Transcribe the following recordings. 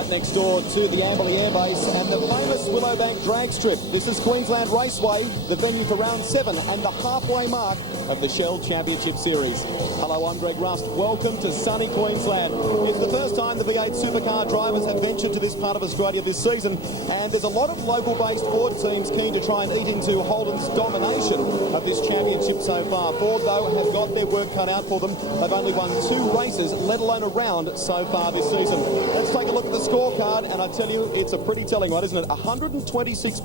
right next door to the Amberley Air Base and the famous Willowbank drag strip. This is Queensland Raceway, the venue for round 7 and the halfway mark of the Shell Championship Series. Hello, I'm Greg Rust. Welcome to sunny Queensland. It's the first time the V8 Supercar drivers have ventured to this part of Australia this season, and there's a lot of local-based Ford teams keen to try and eat into Holden's domination of this championship so far. Ford, though, have got their work cut out for them. They've only won 2 races, let alone a round so far this season. Let's take a look at the scorecard, and I tell you, it's a pretty telling one, isn't it? 126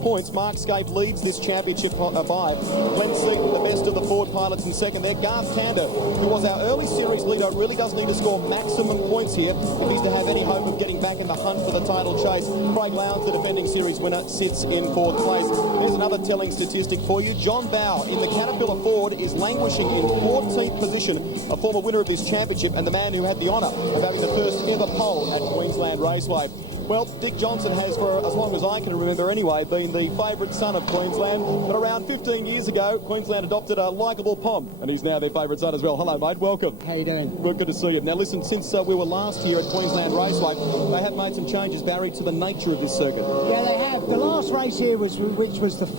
points Mark Scape leads this championship by. Glenn Seaton, the best of the Ford pilots, in second there. Garth Tander, who was our early series leader, really does need to score maximum points here if he's to have any hope of getting back in the hunt for the title chase. Craig Lowndes, the defending series winner, sits in 4th place. Here's another telling statistic for you. John Bowe in the Caterpillar Ford is languishing in 14th position, a former winner of this championship and the man who had the honour of having the first ever pole at Queensland Raceway. Well, Dick Johnson has, for as long as I can remember anyway, been the favourite son of Queensland. But around 15 years ago, Queensland adopted a likeable Pom, and he's now their favourite son as well. Hello, mate. Welcome. How you doing? Good to see you. Now, listen, since we were last here at Queensland Raceway, they have made some changes, Barry, to the nature of this circuit. Yeah, they have. The last race here, which was the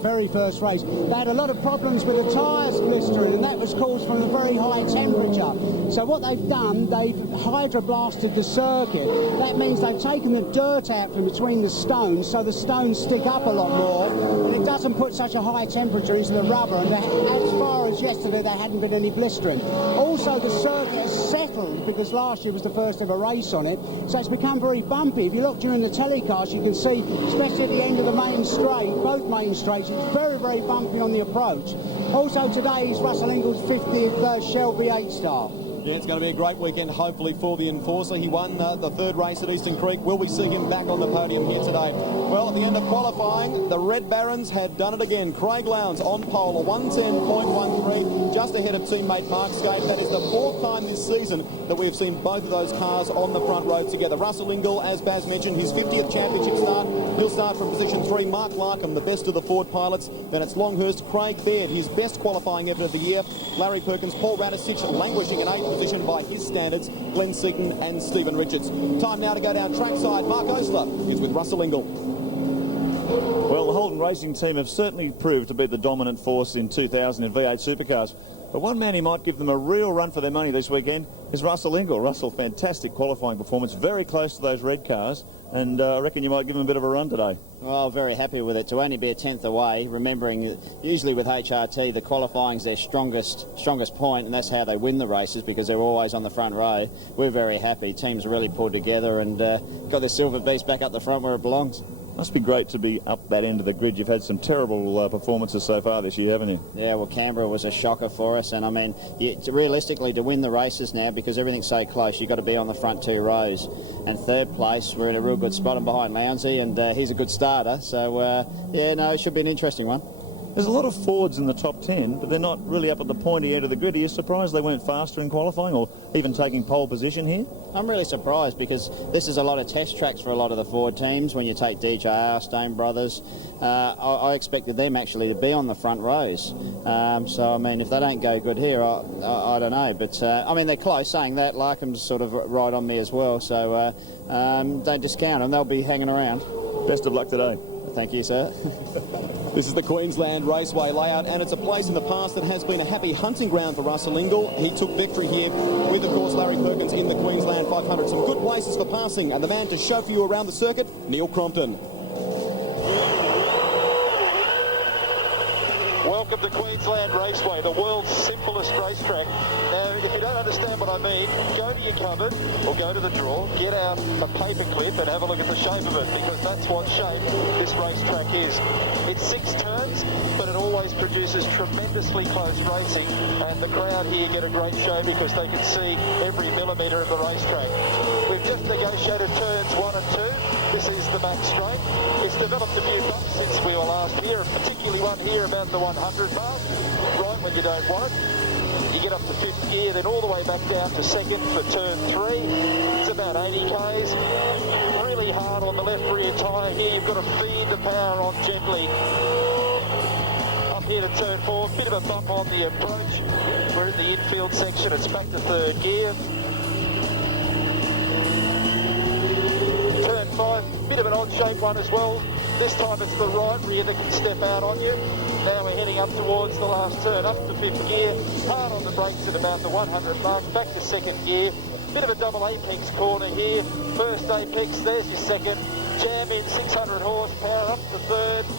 very first race, they had a lot of problems with the tyres blistering, and that was caused from the very high temperature. So what they've done, they've hydroblasted the circuit. That means they've taken the dirt out from between the stones, so the stones stick up a lot more, and it doesn't put such a high temperature into the rubber. And as far as yesterday, there hadn't been any blistering. Also, the circuit has settled because last year was the first ever race on it, so it's become very bumpy. If you look during the telecast, you can see, especially at the end of the main straight, both main straights, it's very, very bumpy on the approach. Also, today is Russell Ingall's 50th Shell V8 start. Yeah, it's going to be a great weekend, hopefully, for the Enforcer. He won the 3rd race at Eastern Creek. Will we see him back on the podium here today? Well, at the end of qualifying, the Red Barons had done it again. Craig Lowndes on pole, a 110.13, just ahead of teammate Mark Scape. That is the 4th time this season that we have seen both of those cars on the front row together. Russell Ingall, as Baz mentioned, his 50th championship start. He'll start from position 3. Mark Larkham, the best of the Ford pilots. Then it's Longhurst, Craig Baird, his best qualifying effort of the year. Larry Perkins, Paul Radisich languishing in 8th position by his standards, Glenn Seaton and Stephen Richards. Time now to go down trackside. Mark Osler is with Russell Ingall. Well, the Holden Racing team have certainly proved to be the dominant force in 2000 in V8 Supercars. But one man who might give them a real run for their money this weekend is Russell Ingall. Russell, fantastic qualifying performance, very close to those red cars, and I reckon you might give him a bit of a run today. Well, very happy with it. To only be a 10th away, remembering that usually with HRT, the qualifying's their strongest point, and that's how they win the races, because they're always on the front row. We're very happy. Teams really pulled together and got the Silver Beast back up the front where it belongs. Must be great to be up that end of the grid. You've had some terrible performances so far this year, haven't you? Yeah, well, Canberra was a shocker for us, and I mean, realistically, to win the races now, because everything's so close, you've got to be on the front 2 rows. And 3rd place, we're in a real good spot and behind Lowndesy, and he's a good starter, so yeah, no, it should be an interesting one. There's a lot of Fords in the top 10, but they're not really up at the pointy end of the grid. Are you surprised they weren't faster in qualifying or even taking pole position here? I'm really surprised, because this is a lot of test tracks for a lot of the Ford teams. When you take DJR, Stone Brothers, I expected them actually to be on the front rows. So, I mean, if they don't go good here, I don't know. But, I mean, they're close. Saying that, Larkham's sort of right on me as well. So, don't discount them. They'll be hanging around. Best of luck today. Thank you, sir. This is the Queensland Raceway layout, and it's a place in the past that has been a happy hunting ground for Russell Ingall. He took victory here with, of course, Larry Perkins in the Queensland 500. Some good places for passing, and the man to chauffeur you around the circuit, Neil Crompton. Welcome to Queensland Raceway, the world's simplest racetrack. Now, if you don't understand what I mean, go to your cupboard or go to the drawer, get out a paper clip and have a look at the shape of it, because that's what shape this racetrack is. It's 6 turns, but it always produces tremendously close racing, and the crowd here get a great show because they can see every millimetre of the racetrack. We've just negotiated turns 1 and 2. This is the max straight. It's developed a few bumps since we were last here, particularly one here about the 100 mark, right when you don't want it. You get up to 5th gear, then all the way back down to 2nd for turn 3. It's about 80 k's. Really hard on the left rear tyre here. You've got to feed the power on gently. Up here to turn 4, bit of a bump on the approach. We're in the infield section. It's back to 3rd gear. Bit of an odd-shaped one as well. This time it's the right rear that can step out on you. Now we're heading up towards the last turn, up to 5th gear. Hard on the brakes at about the 100 mark. Back to 2nd gear. Bit of a double apex corner here. First apex, there's your second. Jam in 600 horsepower, up to 3rd.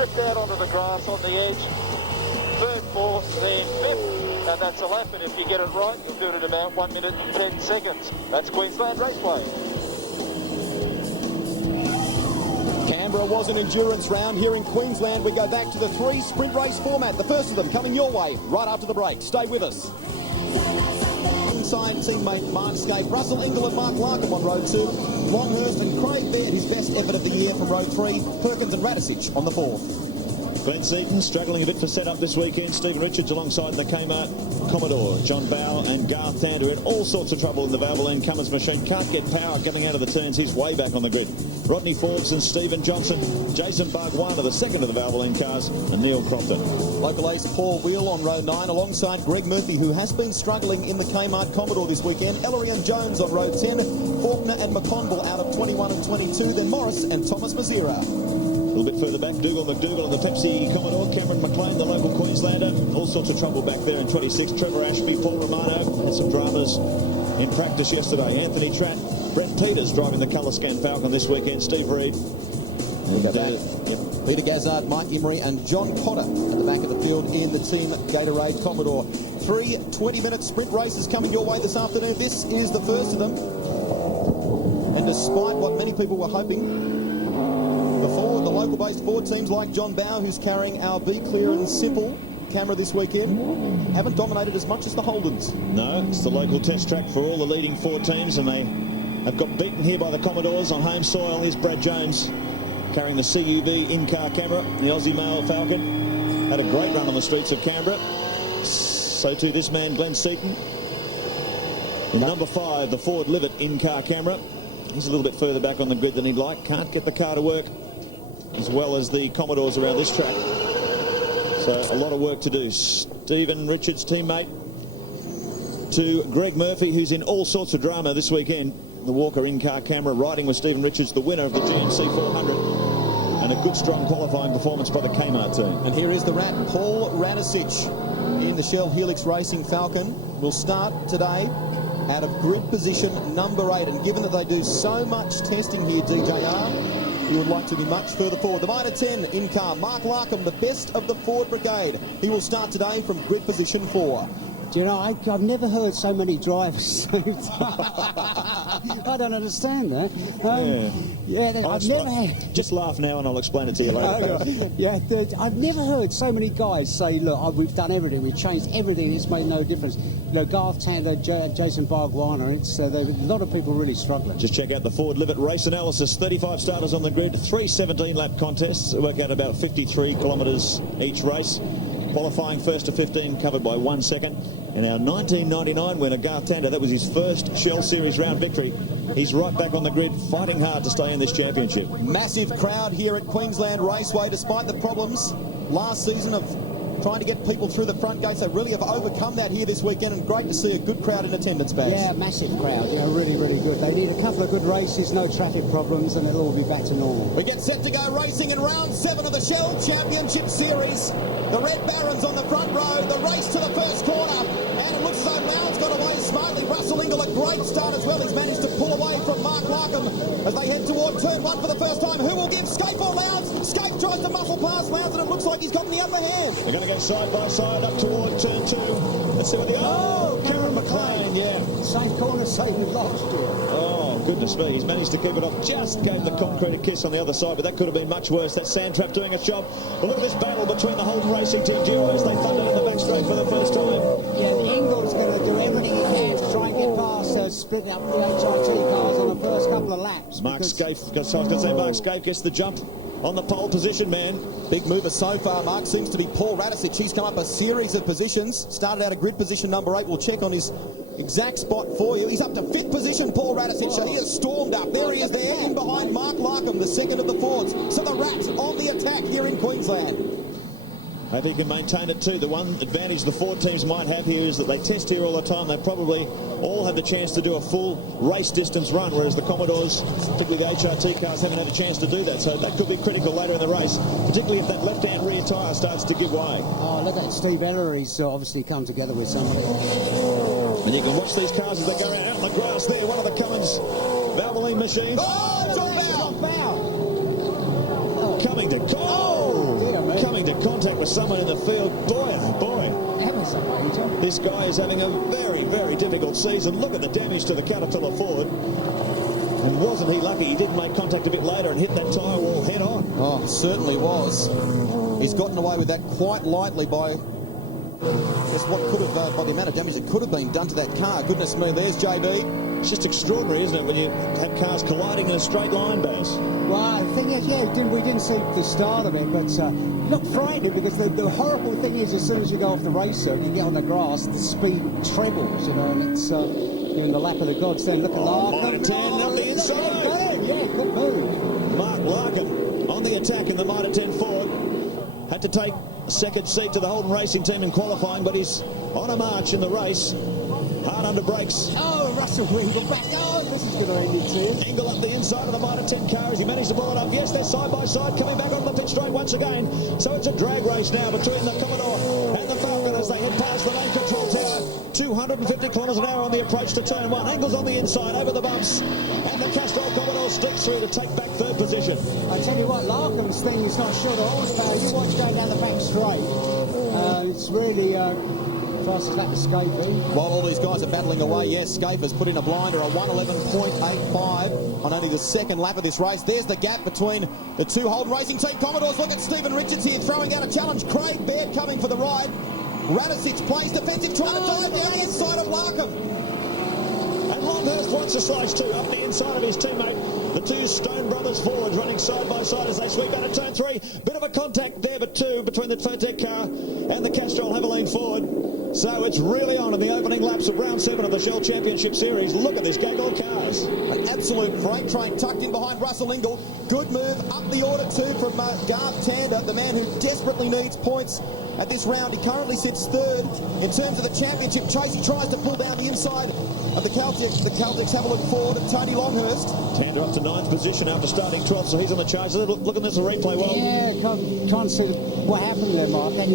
Drift out onto the grass on the edge. 3rd, 4th, then 5th. And that's a lap, and if you get it right, you'll do it in about 1 minute and 10 seconds. That's Queensland Raceway. Canberra was an endurance round. Here in Queensland, we go back to the 3 sprint race format. The first of them coming your way right after the break. Stay with us. Inside teammate Mark Scape, Russell Ingall and Mark Larkham on road 2. Longhurst and Craig Baird, his best effort of the year from road 3. Perkins and Radisich on the 4th. Glenn Seaton struggling a bit for setup this weekend. Stephen Richards alongside the Kmart Commodore. John Bow and Garth Tander in all sorts of trouble in the Valvoline Cummins machine. Can't get power coming out of the turns. He's way back on the grid. Rodney Forbes and Stephen Johnson. Jason Bargwana, the second of the Valvoline cars, and Neil Crofton. Local ace Paul Wheel on road 9 alongside Greg Murphy, who has been struggling in the Kmart Commodore this weekend. Ellery and Jones on road 10. Faulkner and McConville out of 21 and 22. Then Morris and Thomas Mazira. A little bit further back, Dougal McDougall and the Pepsi Commodore. Cameron McLean, the local Queenslander. All sorts of trouble back there in 26. Trevor Ashby, Paul Romano. Had some dramas in practice yesterday. Anthony Tratt, Brett Peters driving the colour scan Falcon this weekend. Steve Reed. Peter Gazzard, Mike Emery and John Cotter at the back of the field in the Team Gatorade Commodore. 3 20-minute sprint races coming your way this afternoon. This is the first of them. And despite what many people were hoping, the local-based Ford teams like John Bow, who's carrying our Be Clear and Simple camera this weekend, haven't dominated as much as the Holdens. No, it's the local test track for all the leading Ford teams, and they have got beaten here by the Commodores on home soil. Here's Brad Jones carrying the CUV in-car camera. The Aussie male Falcon had a great run on the streets of Canberra. So too this man, Glenn Seaton. In number 5, the Ford Livet in-car camera. He's a little bit further back on the grid than he'd like. Can't get the car to work, as well as the Commodores around this track. So a lot of work to do. Stephen Richards, teammate to Greg Murphy, who's in all sorts of drama this weekend. The Walker in-car camera riding with Stephen Richards, the winner of the GMC 400. And a good, strong qualifying performance by the Kmart team. And here is the Rat, Paul Radisich, in the Shell Helix Racing Falcon. Will start today out of grid position number 8. And given that they do so much testing here, DJR, he would like to be much further forward. The Minor 10 in car, Mark Larkham, the best of the Ford Brigade. He will start today from grid position 4. Do you know, I've never heard so many drivers. I don't understand that. I've never had... Just laugh now and I'll explain it to you later. I've never heard so many guys say, look, we've done everything, we've changed everything, it's made no difference. You know, Garth Tander, Jason Bargwana, a lot of people really struggling. Just check out the Ford Livet race analysis. 35 starters on the grid, 3 17-lap contests. Work out about 53 kilometres each race. Qualifying first to 15 covered by 1 second. And our 1999 winner, Garth Tander, that was his first Shell Series round victory. He's right back on the grid, fighting hard to stay in this championship. Massive crowd here at Queensland Raceway, despite the problems last season of trying to get people through the front gates. They really have overcome that here this weekend, and great to see a good crowd in attendance, Baz. Yeah, massive crowd, really, really good. They need a couple of good races, no traffic problems, and it'll all be back to normal. We get set to go racing in round 7 of the Shell Championship Series. The Red Barons on the front row, the race to the first corner, and it looks as though Lowndes got away smartly. Russell Ingall, a great start as well. He's managed to pull away from Mark Larkham as they head toward turn 1 for the first time. Who will give Scape or Lowndes? Scape tries to muscle past Lowndes, and it looks like he's gotten the upper hand. They're going to go side by side up toward turn 2. Let's see what the... Cameron McLean, Same corner, same as last year. Oh, goodness me. He's managed to keep it off. Just gave the concrete a kiss on the other side, but that could have been much worse. That sand trap doing its job. Well, look at this battle between the Holden Racing team duo as they thunder in the back straight for the first time. Yeah, Ingall's going to do everything he can to try and get past split up the HRT cars on the first couple of laps. Mark Scape gets the jump on the pole position, man. Big mover so far, Mark, seems to be Paul Radisich. He's come up a series of positions. Started out of grid position number 8. We'll check on his exact spot for you. He's up to 5th position, Paul Radisich. So he has stormed up. There he is there, in behind Mark Larkham, the second of the Fords. So the Rats on the attack here in Queensland. Maybe he can maintain it too. The one advantage the Ford teams might have here is that they test here all the time. They probably all have the chance to do a full race distance run, whereas the Commodores, particularly the HRT cars, haven't had a chance to do that. So that could be critical later in the race, particularly if that left-hand rear tyre starts to give way. Oh, look at Steve Ellery's obviously come together with somebody. And you can watch these cars as they go out on the grass there. One of the Cummins Valvoline machines. Coming to coming to contact with someone in the field. Boy, oh boy. This guy is having a very, very difficult season. Look at the damage to the Caterpillar Ford. And wasn't he lucky? He did make contact a bit later and hit that tyre wall head on. Oh, certainly was. He's gotten away with that quite lightly by just what could have, by the amount of damage that could have been done to that car. Goodness me, there's JB. It's just extraordinary, isn't it, when you have cars colliding in a straight line, Baz? Well, the thing is, yeah, we didn't see the start of it, but look frightening, because the horrible thing is, as soon as you go off the race circuit, you get on the grass, the speed trebles, you know, and it's you're in the lap of the gods. Then look at Larkham. Up the inside. Yeah, good move. Mark Larkham on the attack in the Mitre 10 Ford. Had to take a second seat to the Holden Racing team in qualifying, but he's on a march in the race. Hard under brakes. Oh, Russell Wingle back. Oh, this is going to end it too. Engel up the inside of the Mitre 10 car as he managed to pull it up. Yes, they're side by side, coming back on the pit straight once again. So it's a drag race now between the Commodore and the Falcon as they head past the lane control tower. 250 kilometres an hour on the approach to turn one. Engel's on the inside, over the bumps. And the Castrol Commodore streaks through to take back third position. I tell you what, Larkham's thing is not short of horsepower. You watch going down the back straight. It's really fastest lap of Scapey. While all these guys are battling away, yes, Scape has put in a blinder, a 1:11.85 on only the second lap of this race. There's the gap between the two Holden Racing Team Commodores. Look at Stephen Richards here throwing out a challenge. Craig Baird coming for the ride. Radicic plays defensive, trying to dive down the inside of Larkham. And Longhurst wants a slice too, up the inside of his teammate. The two Stone brothers forwards running side by side as they sweep out of turn three. Bit of a contact there, but two between the Fotec car and the Castrol Havoline Ford. So it's really on in the opening laps of round 7 of the Shell Championship Series. Look at this gaggle of cars. An absolute freight train tucked in behind Russell Ingall. Good move up the order too from Garth Tander, the man who desperately needs points at this round. He currently sits third in terms of the championship. Tracy tries to pull down the inside of the Caltex. The Caltex have a look forward at Tony Longhurst. Tander up to 9th position after starting 12th, so he's on the charge. Look at this replay. Well, yeah, trying to see what happened there, Mark. And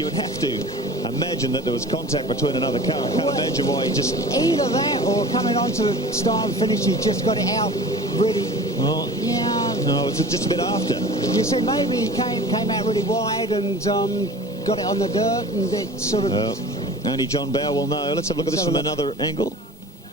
you would have to imagine that there was contact between another car. I can't imagine why he just... Either that or coming on to the start and finish, he just got it out really... Oh, yeah. No, it's just a bit after. You see, maybe he came out really wide and got it on the dirt and it sort of... Only John Bow will know. Let's have a look at this from another angle.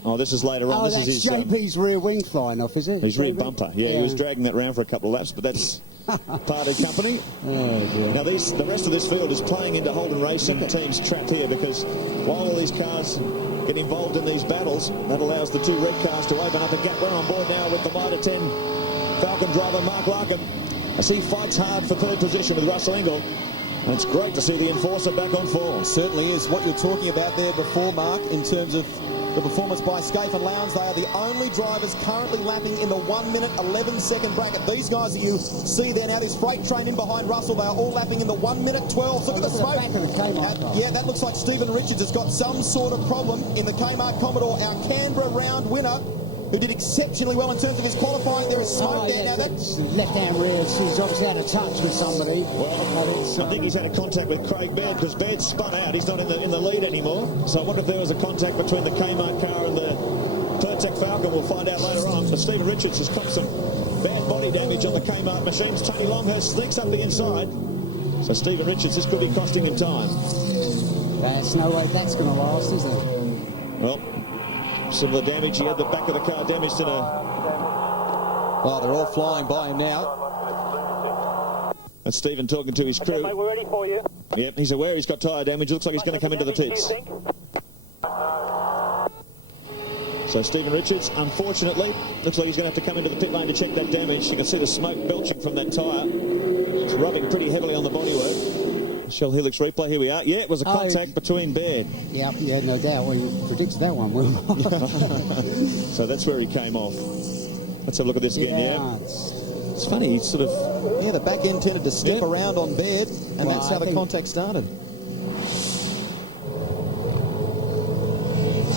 Oh, this is later on. Oh, this is his JP's rear wing flying off, is it? His rear bumper. Yeah, he was dragging that round for a couple of laps, but that's part of company. Oh, dear. Now, the rest of this field is playing into Holden Racing teams trapped here, because while all these cars get involved in these battles, that allows the two red cars to open up a gap. We're on board now with the Mitre 10 Falcon driver Mark Larkham as he fights hard for third position with Russell Ingall. And it's great to see the Enforcer back on form. It certainly is. What you're talking about there before, Mark, in terms of the performance by Scaife and Lowndes, they are the only drivers currently lapping in the 1-minute 11-second bracket. These guys that you see there now, this freight train in behind Russell, they are all lapping in the 1-minute 12. Look at the smoke. Back of the Kmart car. Yeah, that looks like Stephen Richards has got some sort of problem in the Kmart Commodore, our Canberra round winner, who did exceptionally well in terms of his qualifying. There is smoke there now. That's left-hand rear. He's obviously out of touch with somebody. Well, I think he's had a contact with Craig Baird, because Baird spun out. He's not in the lead anymore. So I wonder if there was a contact between the Kmart car and the Pertec Falcon. We'll find out later on. But Stephen Richards has copped some bad body damage on the Kmart machines. Tony Longhurst sneaks up the inside. So Stephen Richards, this could be costing him time. There's no way that's going to last, is there? Well, similar damage. He had the back of the car damaged in a... Well, they're all flying by him now. That's Stephen talking to his crew. Okay, mate, we're ready for you. Yep, he's aware he's got tyre damage. Looks like he's going to come into the pits. So Stephen Richards, unfortunately, looks like he's going to have to come into the pit lane to check that damage. You can see the smoke belching from that tyre. It's rubbing pretty heavily on the bodywork. Shell Helix replay, here we are. Yeah, it was a contact between Baird. Yeah, no doubt. Well, you predicted that one, Will. So that's where he came off. Let's have a look at this again. Yeah. It's funny, he's sort of... Yeah, the back end tended to skip around on Baird. And that's how the contact started.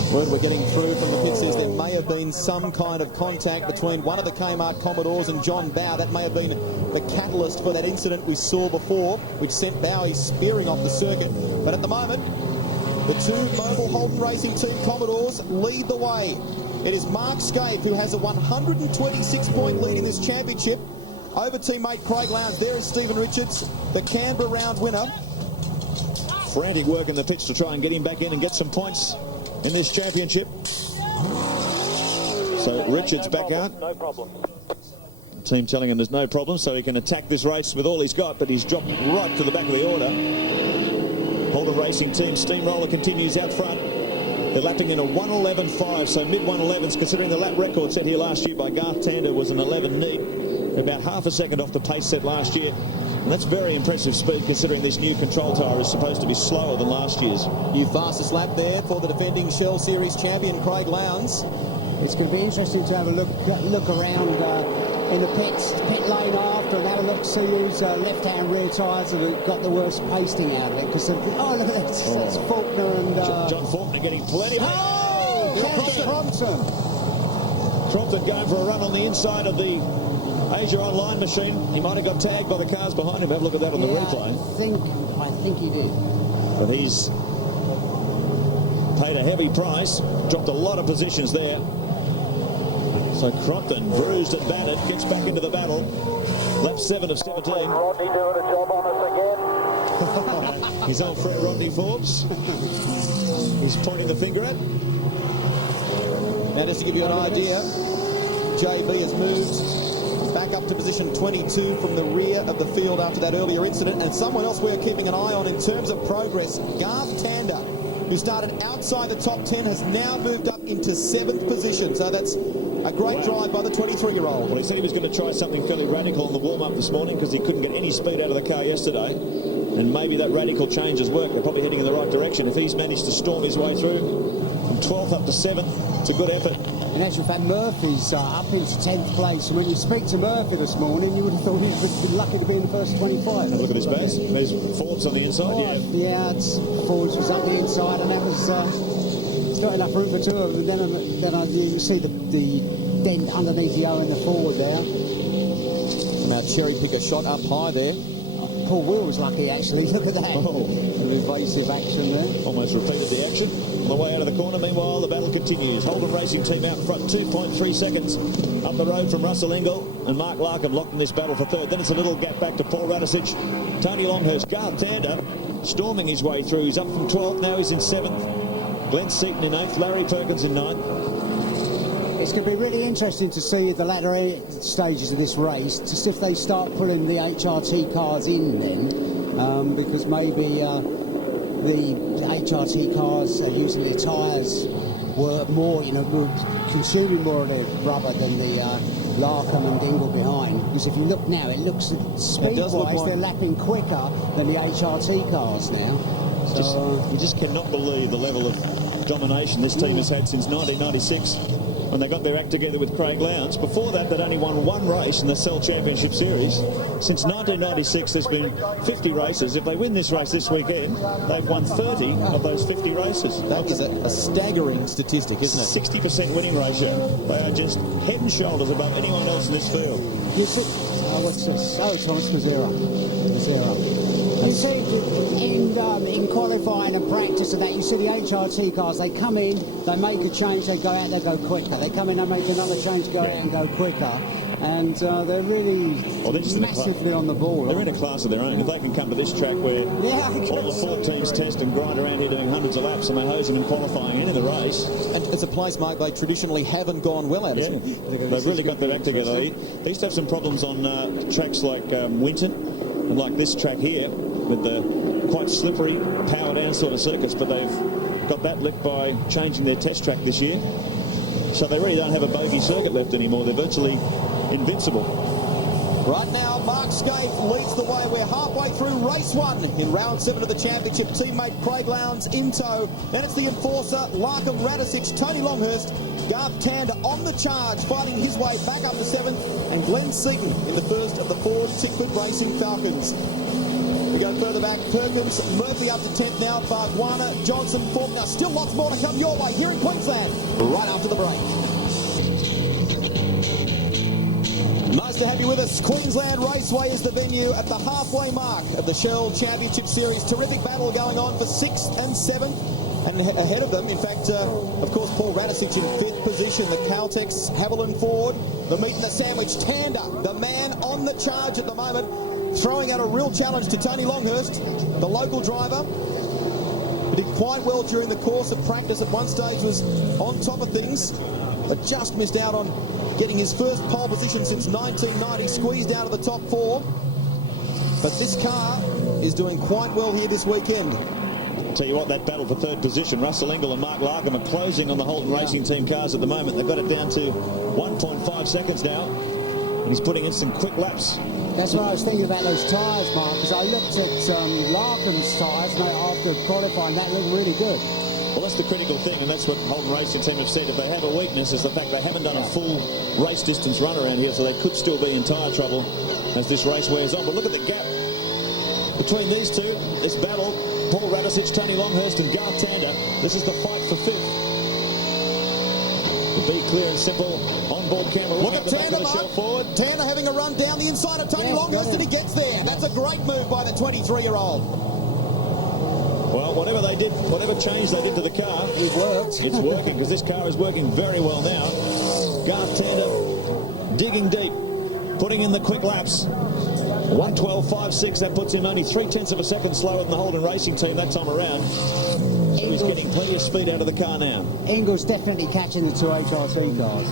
Word we're getting through from the pit says there may have been some kind of contact between one of the Kmart Commodores and John Bow. That may have been the catalyst for that incident we saw before, which sent Bowie spearing off the circuit. But at the moment, the two Mobile Holden Racing Team Commodores lead the way. It is Mark Scaife who has a 126-point lead in this championship over teammate Craig Lowndes. There is Stephen Richards, the Canberra round winner. Frantic work in the pits to try and get him back in and get some points in this championship. So Richards back out. No problem. The team telling him there's no problem, so he can attack this race with all he's got, but he's dropped right to the back of the order. Holden Racing Team Steamroller continues out front. They're lapping in a 1:11.5, so mid-1:11s, considering the lap record set here last year by Garth Tander was an 11 neat, about half a second off the pace set last year. And that's very impressive speed, considering this new control tyre is supposed to be slower than last year's. New fastest lap there for the defending Shell Series champion Craig Lowndes. It's going to be interesting to have a look around in the pit lane after and have a look, see whose left-hand rear tyres have got the worst pasting out of it. Because look at that, that's Faulkner and John Faulkner getting plenty of Crompton. Crompton going for a run on the inside of the Asia Online machine. He might have got tagged by the cars behind him. Have a look at that on the replay. I think he did. But he's paid a heavy price, dropped a lot of positions there. So Crompton, bruised and battered, gets back into the battle. Lap 7 of 17. Rodney doing a job on us again. His old friend Rodney Forbes. He's pointing the finger at. Now, just to give you an idea, JB has moved back up to position 22 from the rear of the field after that earlier incident. And someone else we're keeping an eye on in terms of progress, Garth Tander, who started outside the top 10, has now moved up into 7th position. So that's a great drive by the 23-year-old. Well, he said he was going to try something fairly radical in the warm-up this morning because he couldn't get any speed out of the car yesterday. And maybe that radical change has worked. They're probably heading in the right direction. If he's managed to storm his way through from 12th up to 7th, it's a good effort. In actual fact, Murphy's up into 10th place. And when you speak to Murphy this morning, you would have thought he would have been lucky to be in the first 25. Look at this, Baz. There's Forbes on the inside. Yeah, Forbes was up the inside, and that was it's not enough room for two of them. Then you see the dent underneath the O in the forward there. Now Cherry Picker shot up high there. Paul Will was lucky, actually. Look at that. Evasive action there. Almost repeated the action on the way out of the corner. Meanwhile, the battle continues. Holden Racing Team out in front, 2.3 seconds up the road from Russell Ingall and Mark Larkham locked in this battle for third. Then it's a little gap back to Paul Radisich, Tony Longhurst, Garth Tander storming his way through. He's up from 12th, now he's in 7th. Glenn Seaton in 8th, Larry Perkins in 9th. It's going to be really interesting to see at the latter stages of this race, just if they start pulling the HRT cars in then, because maybe the HRT cars are using their tyres were more, were consuming more of their rubber than the Larkham and Dingle behind. Because if you look now, it looks speed-wise, they're lapping quicker than the HRT cars now. So, you just cannot believe the level of domination this team has had since 1996. When they got their act together with Craig Lowndes. Before that, they'd only won one race in the Cell Championship Series. Since 1996, there's been 50 races. If they win this race this weekend, they've won 30 of those 50 races. That is a staggering statistic, isn't it? 60% winning ratio. They are just head and shoulders above anyone else in this field. You see, what's this? Oh, Thomas Mazzara. You see, in qualifying and practice of that, you see the HRT cars, they come in, they make a change, they go out, they go quicker. They come in, they make another change, go out and go quicker. And they're really massively on the ball. They're in a class of their own. If they can come to this track where all the Ford teams test and grind around here doing hundreds of laps and they hose them in qualifying into the race. And it's a place, Mark, they traditionally haven't gone well at. Yeah. They've really got their act together. They used to have some problems on tracks like Winton and like this track here with the quite slippery, power down sort of circuits, but they've got that licked by changing their test track this year. So they really don't have a bogey circuit left anymore. They're virtually invincible. Right now, Mark Scaife leads the way. We're halfway through race 1 in round 7 of the championship. Teammate Craig Lowndes in tow. Then it's the enforcer, Larkham, Radisich, Tony Longhurst, Garth Tander on the charge, fighting his way back up to 7th, and Glenn Seaton in the first of the Ford Tickford Racing Falcons. We go go further back. Perkins, Murphy up to 10th now. Bargwana, Johnson, Faulkner. Still lots more to come your way here in Queensland. Right after the break. Nice to have you with us. Queensland Raceway is the venue at the halfway mark of the Shell Championship Series. Terrific battle going on for 6th and 7th. And ahead of them, in fact, of course, Paul Radicic in 5th position. The Caltex, Haviland Ford, the meat and the sandwich. Tander, the man on the charge at the moment, throwing out a real challenge to Tony Longhurst, the local driver. Did quite well during the course of practice. At one stage was on top of things, but just missed out on getting his first pole position since 1990, squeezed out of the top 4. But this car is doing quite well here this weekend. Tell you what, that battle for 3rd position, Russell Ingall and Mark Larkham are closing on the Holden Racing Team cars at the moment. They've got it down to 1.5 seconds now, and he's putting in some quick laps. That's what I was thinking about those tyres, Mark, because I looked at Larkham's tyres after qualifying. That looked really good. Well, that's the critical thing, and that's what Holden Racing Team have said. If they have a weakness, is the fact they haven't done a full race distance run around here, so they could still be in tyre trouble as this race wears on. But look at the gap between these two, this battle. Paul Radicic, Tony Longhurst and Garth Tander. This is the fight for 5th. To be clear and simple, on-board camera. Look at Tander, Mark. Tander having a run down the inside of Tony Longhurst, and he gets there. That's a great move by the 23-year-old. Well, whatever they did, whatever change they did to the car, it worked. It's working, because this car is working very well now. Garth Tander digging deep, putting in the quick laps. 1:12.56, that puts him only 0.3 of a second slower than the Holden Racing Team that time around. So he's getting plenty of speed out of the car now. Ingall's definitely catching the 2 HRT cars.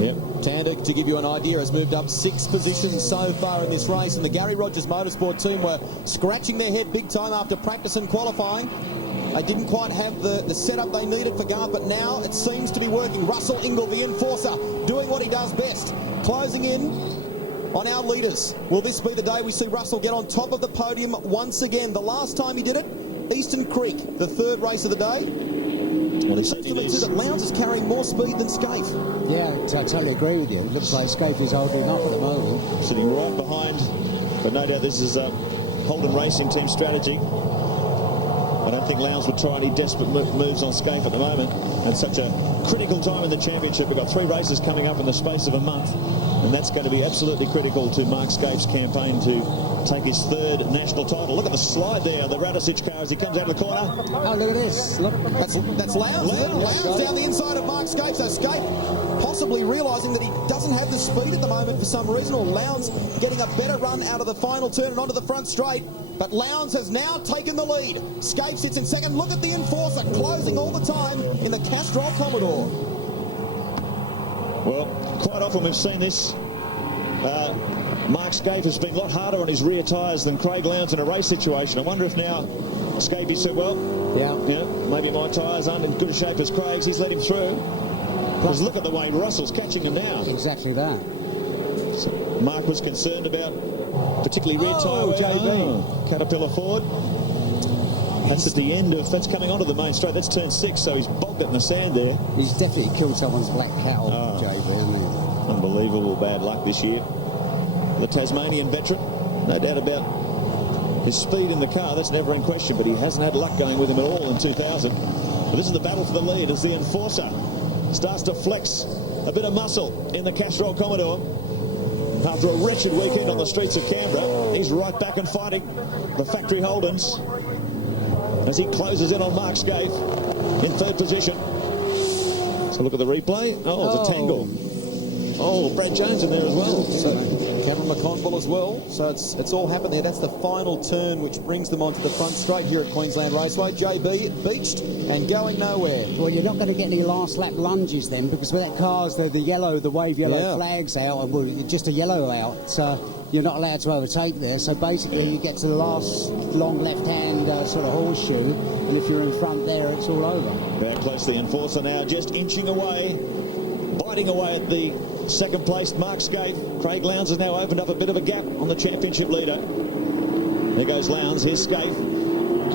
Yep. Tander, to give you an idea, has moved up 6 positions so far in this race, and the Gary Rogers Motorsport team were scratching their head big time after practice and qualifying. They didn't quite have the setup they needed for Garth, but now it seems to be working. Russell Ingall, the enforcer, doing what he does best, closing in on our leaders. Will this be the day we see Russell get on top of the podium once again? The last time he did it, Eastern Creek, the 3rd race of the day. Well, it seems to me that Lowndes is carrying more speed than Scaife. Yeah, I totally agree with you. It looks like Scaife is holding up at the moment. Sitting right behind, but no doubt this is a Holden Racing Team strategy. I don't think Lowndes would try any desperate moves on Scaife at the moment. And such a critical time in the championship. We've got 3 races coming up in the space of a month. And that's going to be absolutely critical to Mark Scaife's campaign to take his 3rd national title. Look at the slide there, the Radicic car as he comes out of the corner. Oh, look at this. Look. That's Lowndes. Lowndes down the inside of Mark Scaife. So Scaife possibly realising that he doesn't have the speed at the moment for some reason, or Lowndes getting a better run out of the final turn and onto the front straight. But Lowndes has now taken the lead. Scaife sits in 2nd. Look at the enforcer closing all the time in the Castrol Commodore. Well, quite often we've seen this. Mark Scaife has been a lot harder on his rear tyres than Craig Lowndes in a race situation. I wonder if now Scaife said, well, maybe my tyres aren't in good a shape as Craig's. He's let him through. Because look at the way Russell's catching him now. Exactly that. So Mark was concerned about particularly rear tyre wear. JB. Caterpillar Ford. That's at the end of, that's coming onto the main straight. That's turn 6, so he's bogged it in the sand there. He's definitely killed someone's black cow, JB, hasn't he? Unbelievable bad luck this year. The Tasmanian veteran, no doubt about his speed in the car, that's never in question, but he hasn't had luck going with him at all in 2000. But this is the battle for the lead as the enforcer starts to flex a bit of muscle in the Castrol Commodore. After a wretched weekend on the streets of Canberra, he's right back and fighting the factory Holdens as he closes in on Mark Scaife in 3rd position. So look at the replay. Oh, it's a tangle. Oh, Brad Jones in there as well. So Cameron McConville as well. So it's all happened there. That's the final turn which brings them onto the front straight here at Queensland Raceway. JB beached and going nowhere. Well, you're not going to get any last lap lunges then, because with that car's the yellow, the wave yellow flags out, and just a yellow out. So you're not allowed to overtake there. So basically you get to the last long left-hand sort of horseshoe, and if you're in front there, it's all over. Very close to the enforcer now, just inching away, biting away at the 2nd placed Mark Scaife. Craig Lowndes has now opened up a bit of a gap on the championship leader. There goes Lowndes, here's Scaife,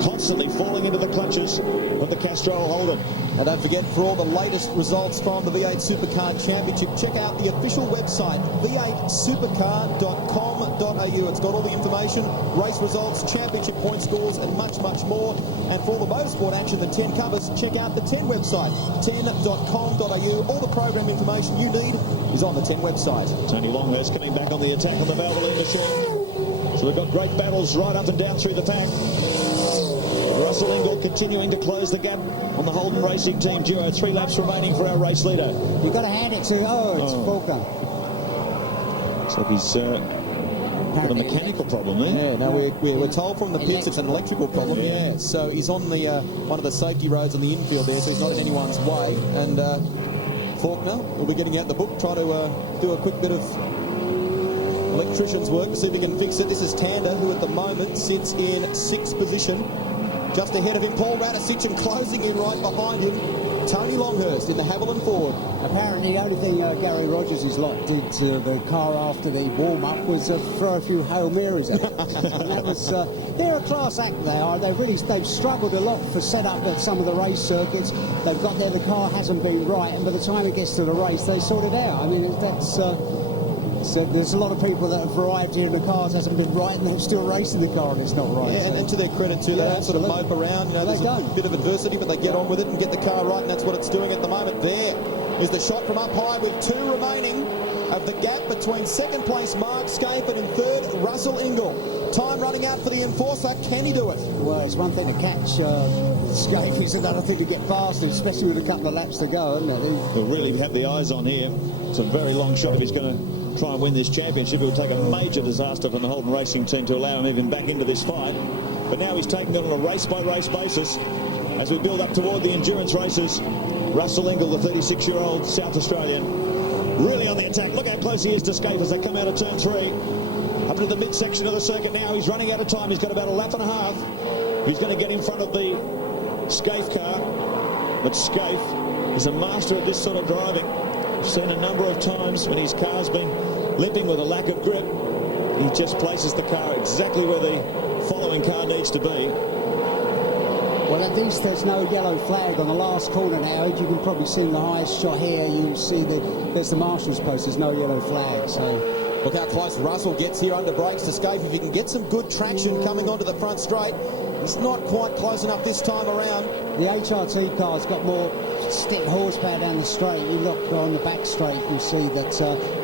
constantly falling into the clutches of the Castrol Holden. And don't forget, for all the latest results from the V8 Supercar Championship, check out the official website, v8supercar.com.au. It's got all the information, race results, championship point scores, and much, much more. And for all the motorsport action that 10 covers, check out the 10 website, 10.com.au. All the program information you need is on the 10 website. Tony Longhurst coming back on the attack on the Valvoline machine. So we've got great battles right up and down through the pack. Russell Ingall continuing to close the gap on the Holden Racing Team duo. 3 laps remaining for our race leader. You've got to hand it to, it's Faulkner. Looks like he's got a mechanical problem there. Yeah, no, we're told from the pits it's an electrical problem, yeah. So he's on the one of the safety roads on the infield there, so he's not in anyone's way. And Faulkner will be getting out the book, try to do a quick bit of electrician's work to see if he can fix it. This is Tander, who at the moment sits in 6th position. Just ahead of him, Paul Radicic, and closing in right behind him, Tony Longhurst in the Haviland Ford. Apparently, the only thing Gary Rogers' lot did to the car after the warm-up was throw a few Hail Marys at it. And that was, they're a class act, they are. They've struggled a lot for setup at some of the race circuits. They've got there, the car hasn't been right, and by the time it gets to the race, they sort it out. I mean, that's... So there's a lot of people that have arrived here and the cars hasn't been right and they're still racing the car and it's not right. Yeah, and to their credit too, they don't sort of mope around. You know, there's a bit of adversity, but they get on with it and get the car right, and that's what it's doing at the moment. There is the shot from up high with 2 remaining of the gap between second place Mark Scape and in third Russell Ingall. Time running out for the enforcer. Can he do it? Well, it's one thing to catch Scape. It's another thing to get past him, especially with a couple of laps to go, isn't it? We'll really have the eyes on here. It's a very long shot if he's going to try and win this championship. It would take a major disaster from the Holden Racing Team to allow him even back into this fight. But now he's taking it on a race-by-race basis as we build up toward the endurance races. Russell Ingall, the 36-year-old South Australian, really on the attack. Look how close he is to Scape as they come out of turn 3. Up to the midsection of the circuit now. He's running out of time. He's got about a lap and a half. He's going to get in front of the Scafe car. But Scafe is a master at this sort of driving. I've seen a number of times when his car's been limping with a lack of grip, he just places the car exactly where the following car needs to be. Well, at least there's no yellow flag on the last corner now. You can probably see in the highest shot here, you'll see there's the marshal's post, there's no yellow flag. So look how close Russell gets here under brakes to Scape. If he can get some good traction coming onto the front straight, he's not quite close enough this time around. The HRT car's got more stick horsepower down the straight. You look on the back straight, you see that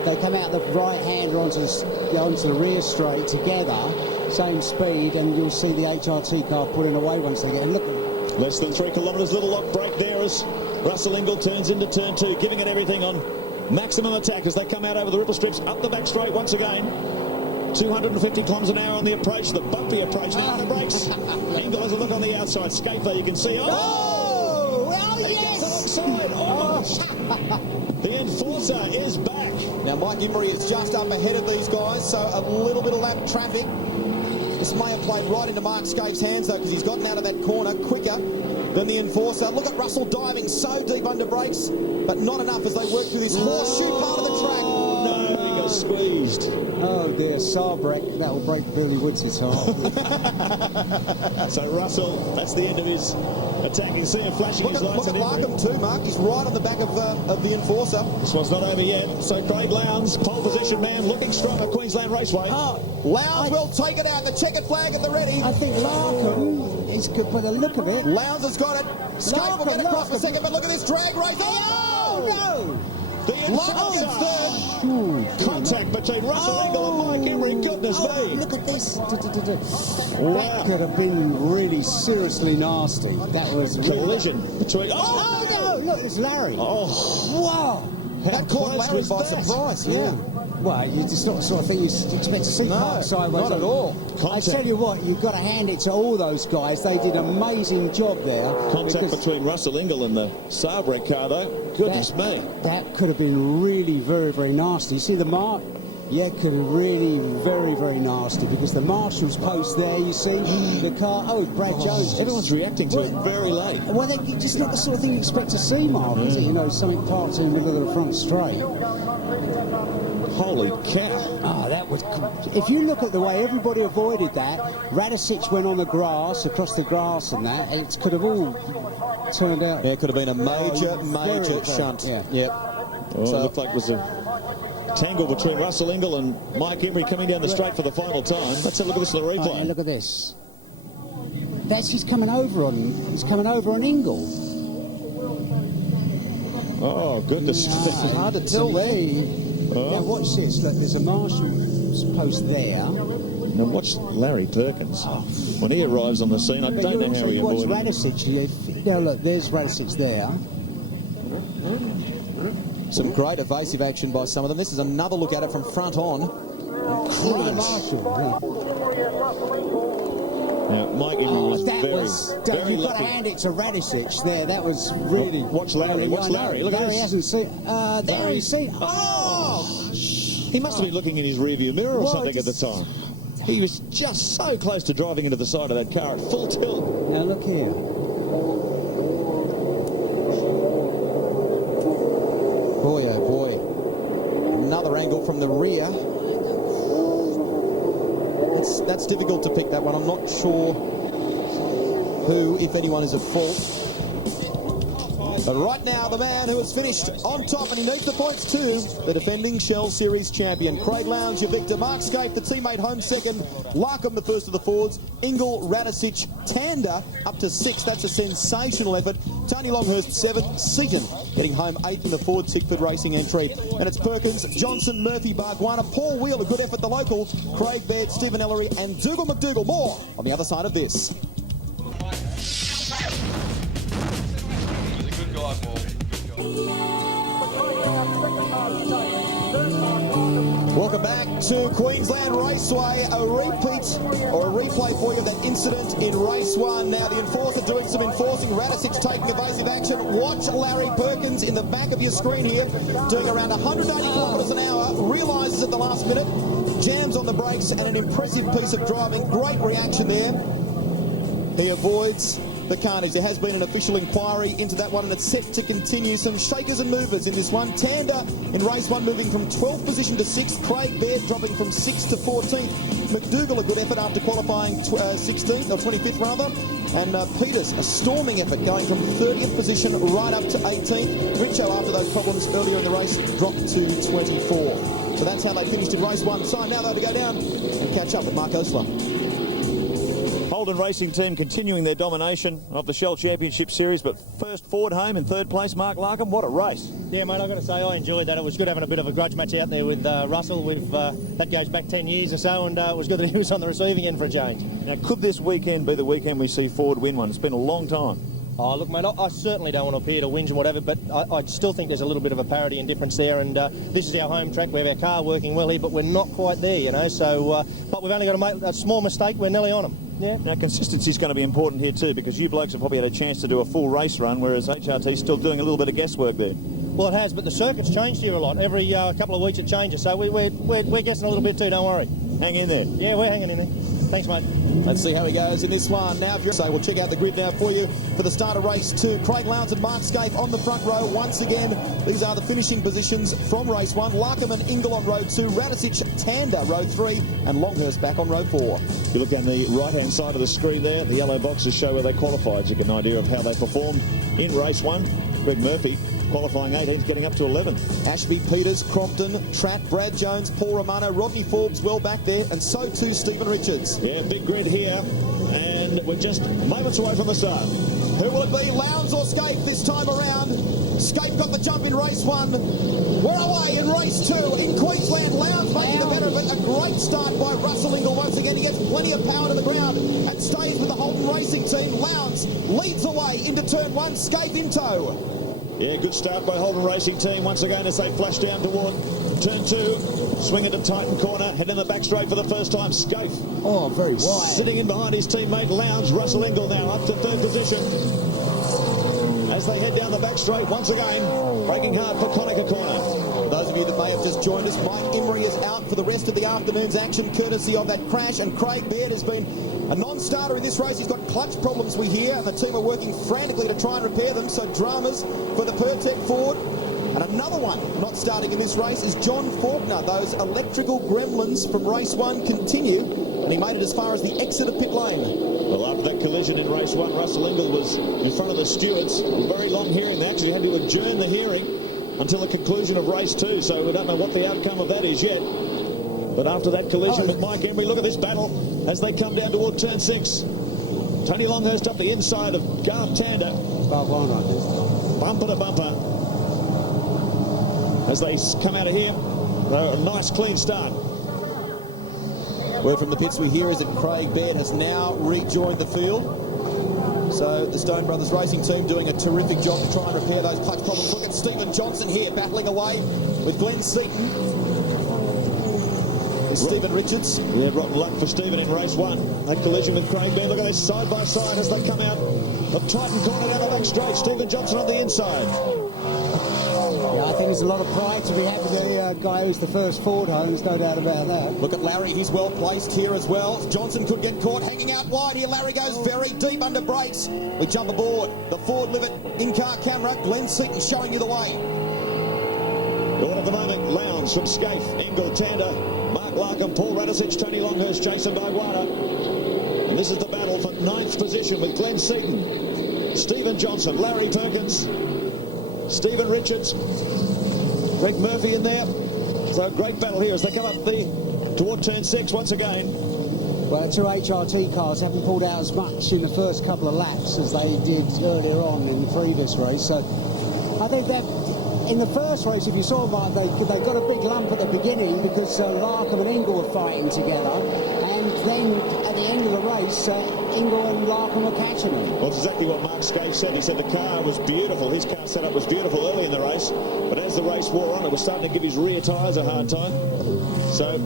they come out the right-hander onto the rear straight together, same speed, and you'll see the HRT car pulling away once they get in. Look. Less than 3 kilometres, little lock break there as Russell Ingall turns into turn 2, giving it everything on maximum attack as they come out over the ripple strips, up the back straight once again. 250 kilometres an hour on the approach, the bumpy approach now on the brakes. Ingall has a look on the outside. Scape there, you can see. Yes! Alongside, the enforcer is back. Now Mike Imrie is just up ahead of these guys, so a little bit of lap traffic. This may have played right into Mark Scape's hands though, because he's gotten out of that corner quicker than the enforcer. Look at Russell diving so deep under brakes, but not enough as they work through this horseshoe part of the track. Oh no, he got squeezed. Oh dear, Sarbrek, that will break Billy Woods' heart. So Russell, that's the end of his attack. You can see him flashing his lights. Look at Larkham too, Mark. He's right on the back of the enforcer. This one's not over yet. So Craig Lowndes, pole position man, looking strong at Queensland Raceway. Lowndes will take it out. The checkered flag at the ready. I think Larkham is good by the look of it. Lowndes has got it. Scape will get across for second, but look at this drag race. Oh, no! The enforcer. Contact between Russell Ingall and Mike Imrie. Goodness me. Look at this. That could have been really seriously nasty. That was collision between. Oh no! Look, it's Larry. Oh, wow! That caught Larry by surprise. Yeah. Well, it's not the sort of thing you expect to see parked sideways. Not at all. I tell you what, you've got to hand it to all those guys. They did an amazing job there. Contact between Russell Ingall and the Sarbrek car, though. Goodness me. That could have been really very, very nasty. You see the mark? Yeah, could have really very, very nasty because the marshal's post there, you see, the car. Oh, Brad Jones. Everyone's reacting to it very late. Well, it's just not the sort of thing you expect to see, Mark, is it? You know, something parked in the middle of the front straight. Holy cow. Ah, that was... If you look at the way everybody avoided that, Radicic went on the grass, across the grass and that, it could have all turned out... Yeah, it could have been a major shunt. Yeah. Yep. Oh, it looked like it was a tangle between Russell Ingall and Mike Emery coming down the straight for the final time. Let's have a look at this in the replay. Oh, look at this. He's coming over on Ingall. Oh, goodness. It's hard to tell there. Now watch this. Look, there's a marshal's post there. Now watch Larry Perkins. When he arrives on the scene, I don't know how he watch avoided it. Radicic. Now look, there's Radicic there. Some great evasive action by some of them. This is another look at it from front on. Now, Mike Emery was very you've got lucky. to hand it to Radicic there. That was really... Watch Larry. Watch Larry. Look at Larry this. hasn't seen... there he's seen... Oh! He must have been looking in his rearview mirror or something at the time. He was just so close to driving into the side of that car at full tilt. Now look here. Boy, oh boy. Another angle from the rear. That's difficult to pick, that one. I'm not sure who, if anyone, is at fault. But right now, the man who has finished on top, and he needs the points too, the defending Shell Series champion. Craig Lowndes, your victor. Mark Scape, the teammate, home second. Larkham, the first of the Fords. Ingall, Radicic, Tander up to 6th. That's a sensational effort. Tony Longhurst, 7th. Seaton getting home 8th in the Ford Tickford Racing entry. And it's Perkins, Johnson, Murphy, Barguana, Paul Wheel, a good effort, the local. Craig Baird, Stephen Ellery, and Dougal McDougall. More on the other side of this. Welcome back to Queensland Raceway. A repeat or a replay for you of that incident in race 1. Now the enforcer doing some enforcing. Radicic taking evasive action. Watch Larry Perkins in the back of your screen here doing around 180 kilometres an hour. Realises at the last minute, jams on the brakes, and an impressive piece of driving. Great reaction there. He avoids the carnage. There has been an official inquiry into that one, and it's set to continue. Some shakers and movers in this one. Tander in race 1 moving from 12th position to 6th. Craig Baird dropping from 6th to 14th. McDougall, a good effort after qualifying 16th, or 25th rather. And Peters, a storming effort going from 30th position right up to 18th. Richo, after those problems earlier in the race, dropped to 24. So that's how they finished in race 1. Time now though to go down and catch up with Mark Osler. Holden Racing Team continuing their domination of the Shell Championship Series, but first Ford home in 3rd place. Mark Larkham, what a race. Yeah, mate, I've got to say I enjoyed that. It was good having a bit of a grudge match out there with Russell. That goes back 10 years or so, and it was good that he was on the receiving end for a change. Now, could this weekend be the weekend we see Ford win one? It's been a long time. Oh, look, mate, I certainly don't want to appear to whinge and whatever, but I still think there's a little bit of a parity and difference there, and this is our home track. We have our car working well here, but we're not quite there, you know, so, but we've only got to make a small mistake. We're nearly on them. Yeah. Now, consistency is going to be important here too, because you blokes have probably had a chance to do a full race run, whereas HRT's still doing a little bit of guesswork there. Well, it has, but the circuit's changed here a lot. Every couple of weeks it changes, so we're guessing a little bit too, don't worry. Hang in there. Yeah, we're hanging in there. Thanks, mate. Let's see how he goes in this one. Now, if you're so, we'll check out the grid now for you for the start of race 2. Craig Lowndes and Mark Scape on the front row once again. These are the finishing positions from race 1. Larkham and Ingall on row 2. Radicic, Tander, row 3. And Longhurst back on row 4. If you look down the right-hand side of the screen there, the yellow boxes show where they qualified. You get an idea of how they performed in race 1. Greg Murphy qualifying 18th, getting up to 11th. Ashby, Peters, Crompton, Tratt, Brad Jones, Paul Romano, Rodney Forbes well back there, and so too Stephen Richards. Yeah, big grid here, and we're just moments away from the start. Who will it be, Lowndes or Scape this time around? Scape got the jump in race 1. We're away in race 2 in Queensland. Lowndes making the better of it. A great start by Russell Ingall once again. He gets plenty of power to the ground and stays with the Holden Racing Team. Lowndes leads away into turn 1. Scape in tow. Yeah, good start by Holden Racing Team once again as they flash down toward turn 2. Swing into Titan corner, head in the back straight for the first time. Scape. Oh, very wide. Sitting in behind his teammate Lowndes. Russell Ingall now up to 3rd position. As they head down the back straight once again, braking hard for Conacher corner. For those of of you that may have just joined us. Mike Emery is out for the rest of the afternoon's action, courtesy of that crash, and Craig Baird has been a non-starter in this race. He's got clutch problems, we hear, and the team are working frantically to try and repair them, so dramas for the Pertec Ford. And another one not starting in this race is John Faulkner. Those electrical gremlins from race 1 continue, and he made it as far as the exit of pit lane. Well, after that collision in race 1, Russell Ingall was in front of the stewards. A very long hearing. They actually had to adjourn the hearing until the conclusion of race 2, so we don't know what the outcome of that is yet. But after that collision with Mike Emery, look at this battle as they come down toward turn 6. Tony Longhurst up the inside of Garth Tander. Bumper to bumper. As they come out of here, a nice clean start. Word from the pits we hear is that Craig Baird has now rejoined the field. So the Stone Brothers Racing team doing a terrific job to try and repair those clutch problems. Look at Stephen Johnson here battling away with Glenn Seaton. There's Stephen Richards. Yeah, rotten luck for Stephen in race 1. That collision with Craig Baird. Look at this side by side as they come out of Titan Corner down the back straight. Stephen Johnson on the inside. Yeah, I think there's a lot of pride to be had with the guy who's the first Ford home. There's no doubt about that. Look at Larry, he's well placed here as well. Johnson could get caught hanging out wide here. Larry goes very deep under brakes. We jump aboard. The Ford Livet in-car camera. Glenn Seaton showing you the way. All at the moment, Lowndes from Scaife, Ingall, Tander, Mark Larkham, Paul Radisich, Tony Longhurst, Jason Barguana. And this is the battle for 9th position with Glenn Seaton, Stephen Johnson, Larry Perkins, Stephen Richards, Greg Murphy in there. So a great battle here as they come up toward turn 6 once again. Well, the 2 HRT cars haven't pulled out as much in the first couple of laps as they did earlier on in the previous race. So I think that in the first race, if you saw Mark, they got a big lump at the beginning because Larkham and Ingall were fighting together. And then at the end of the race, Ingall and Larkham were catching them. Well, it's exactly what Mark Scaife said. He said the car was beautiful. His car setup was beautiful early in the race. But as the race wore on, it was starting to give his rear tyres a hard time. So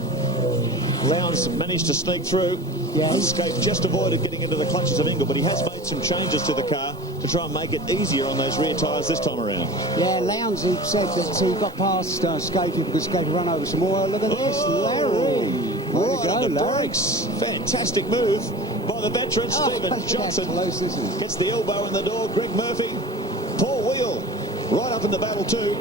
Lowndes managed to sneak through. Yeah. Scaife just avoided getting into the clutches of Ingall, but he has made some changes to the car to try and make it easier on those rear tyres this time around. Yeah, Lowndes said that he got past Scaife because Scaife run over some more. Look at this, Larry. Right on the brakes. Fantastic move by the veteran, Stephen Johnson. Close, gets the elbow in the door. Greg Murphy, Paul Wheel, right up in the battle too.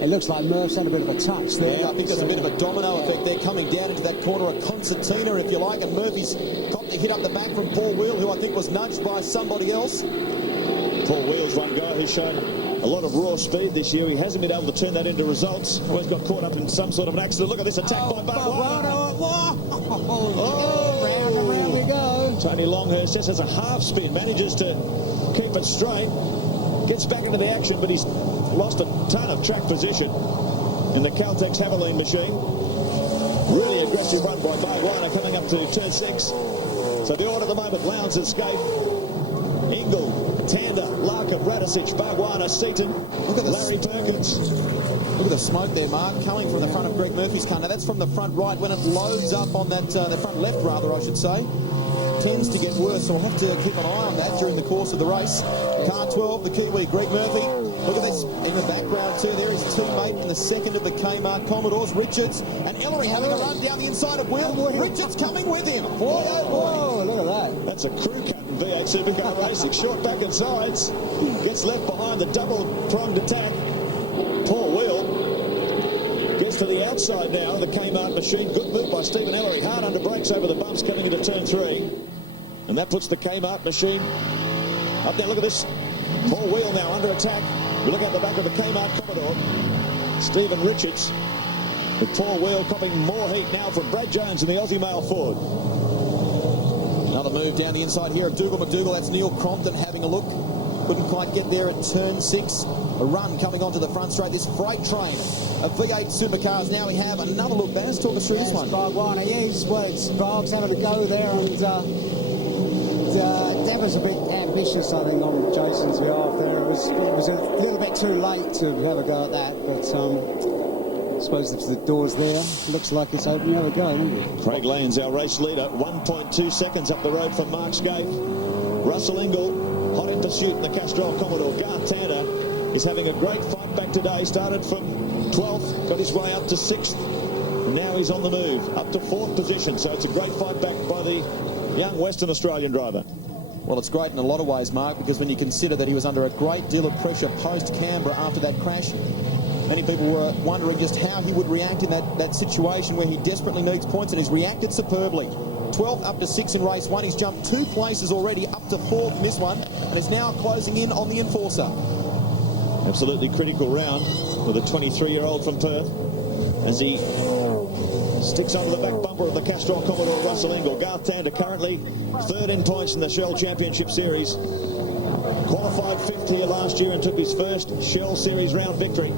It looks like Murph's had a bit of a touch there. Yeah, I think there's a bit of a domino effect there coming down into that corner of Concertina, if you like, and Murphy's copped a hit up the back from Paul Wheel, who I think was nudged by somebody else. Paul Wheel's one guy who's shown a lot of raw speed this year. He hasn't been able to turn that into results. Always got caught up in some sort of an accident. Look at this attack by Barguana. Round and round we go. Tony Longhurst just has a half spin, manages to keep it straight, gets back into the action, but he's lost a ton of track position in the Caltex Haviland machine. Really aggressive run by Barguana coming up to turn 6. So the order at the moment, Lowndes and Scaife, Ingall, Tander, Larkham, Radisich, Barguana, Seaton, Larry Perkins. Look at the smoke there, Mark, coming from the front of Greg Murphy's car. Now that's from the front right. When it loads up on that, the front left rather, I should say, tends to get worse, so we'll have to keep an eye on that during the course of the race. Car 12, the Kiwi, Greg Murphy. Look at this in the background too. There is teammate in the second of the Kmart Commodores, Richards, and Ellery having a run down the inside of Will. Richards coming with him. Boy, oh boy. Oh, look at that. That's a crew cut in V8 Supercar racing. Short back and sides. Gets left behind the double-pronged attack. Paul Wheel gets to the outside now. The Kmart machine. Good move by Stephen Ellery. Hard under brakes over the bumps coming into turn 3. And that puts the Kmart machine up there. Look at this. Paul Wheel now under attack. We look at the back of the Kmart Commodore. Stephen Richards with Paul Wheel copping more heat now from Brad Jones in the Aussie Mail Ford. Another move down the inside here of Dougal McDougall. That's Neil Crompton having a look. Couldn't quite get there at turn 6. A run coming onto the front straight. This freight train of V8 Supercars. Now we have another look. Baz, talk us through this one. Barguana, it's Barg's having a go there, and that was a bit ambitious, I think, on Jason's behalf there. It was a little bit too late to have a go at that, but I suppose if the door's there, looks like it's open, you have a go, don't you? Craig Lane's our race leader. 1.2 seconds up the road from Mark Scaife. Russell Ingall, hot in pursuit in the Castrol Commodore. Garth Tander is having a great fight back today. Started from 12th, got his way up to 6th. Now he's on the move, up to 4th position. So it's a great fight back by the young Western Australian driver. Well, it's great in a lot of ways, Mark, because when you consider that he was under a great deal of pressure post-Canberra after that crash, many people were wondering just how he would react in that situation where he desperately needs points, and he's reacted superbly. 12th up to 6th in race 1. He's jumped 2 places already, up to 4th in this one, and is now closing in on the Enforcer. Absolutely critical round for the 23-year-old from Perth as he sticks under the back bumper of the Castrol Commodore Russell Ingall. Garth Tander currently 3rd in points in the Shell Championship Series. Qualified 5th here last year and took his first Shell Series round victory.